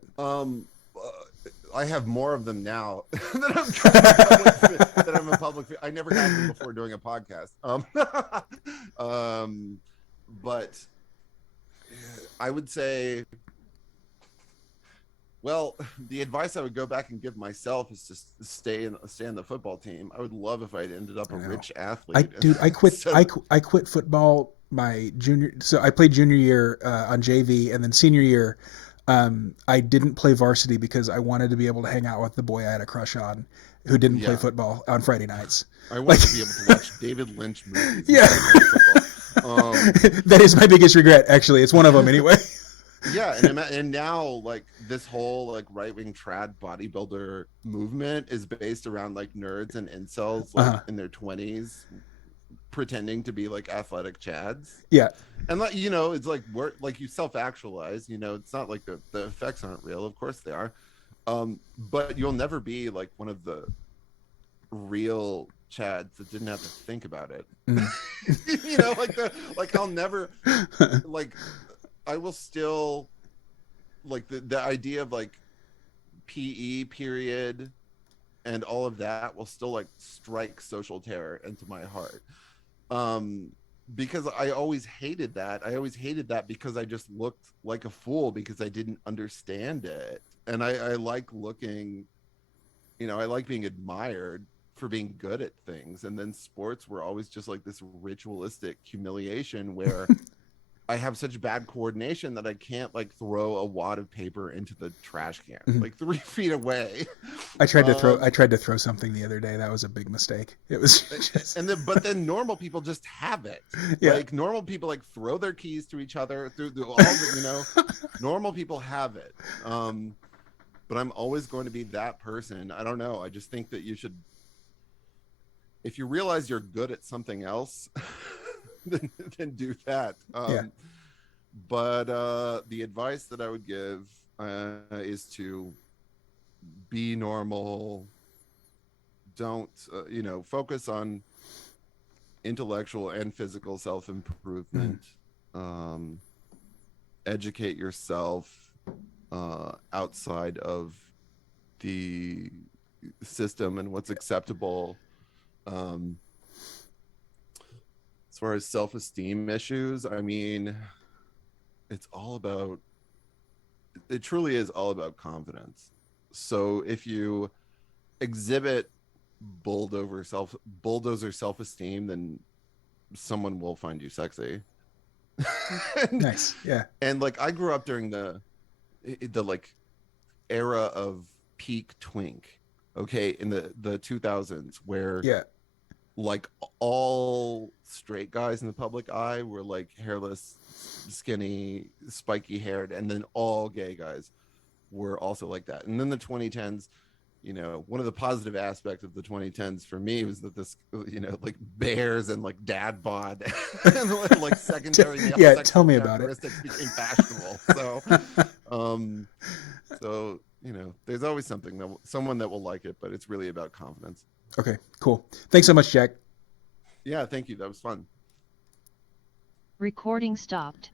I have more of them now that I'm a public. I never had them before doing a podcast. But I would say, well, the advice I would go back and give myself is to stay in the football team. I would love if I'd ended up a rich athlete. I quit. I quit football my junior. So I played junior year on JV, and then senior year, I didn't play varsity because I wanted to be able to hang out with the boy I had a crush on, who didn't play Yeah. football on Friday nights. I want to be able to watch David Lynch movies Yeah. instead of playing football. That is my biggest regret, actually. It's one of them anyway. Yeah, and now like this whole like right-wing trad bodybuilder movement is based around like nerds and incels like in their 20s pretending to be like athletic chads. Yeah. And like, you know, it's like work, like you self-actualize, you know, it's not like the effects aren't real, of course they are. But you'll never be like one of the real chads that didn't have to think about it. You know, like I'll never like I will still like the idea of like PE period and all of that will still like strike social terror into my heart. Because I always hated that. I always hated that because I just looked like a fool because I didn't understand it. And I like looking, you know, I like being admired for being good at things. And then sports were always just like this ritualistic humiliation where I have such bad coordination that I can't like throw a wad of paper into the trash can like 3 feet away. I tried to throw something the other day. That was a big mistake. It was just... but then normal people just have it. Yeah. Like normal people like throw their keys to each other through all the, you know, normal people have it. But I'm always going to be that person. I don't know. I just think that you should, if you realize you're good at something else, then do that. But the advice that I would give is to be normal. Don't you know, focus on intellectual and physical self-improvement. Educate yourself outside of the system and what's acceptable. As far as self-esteem issues, I mean, it truly is all about confidence. So if you exhibit bulldozer self-esteem, then someone will find you sexy. Nice. Yeah. And like I grew up during the like era of peak twink, okay, in the 2000s, where like all straight guys in the public eye were like hairless, skinny, spiky haired, and then all gay guys were also like that. And then the 2010s, you know, one of the positive aspects of the 2010s for me was that this, you know, like bears and like dad bod and like secondary tell me about it, became fashionable. So you know, there's always someone that will like it, but it's really about confidence. Okay, cool. Thanks so much, Jack. Yeah, thank you. That was fun. Recording stopped.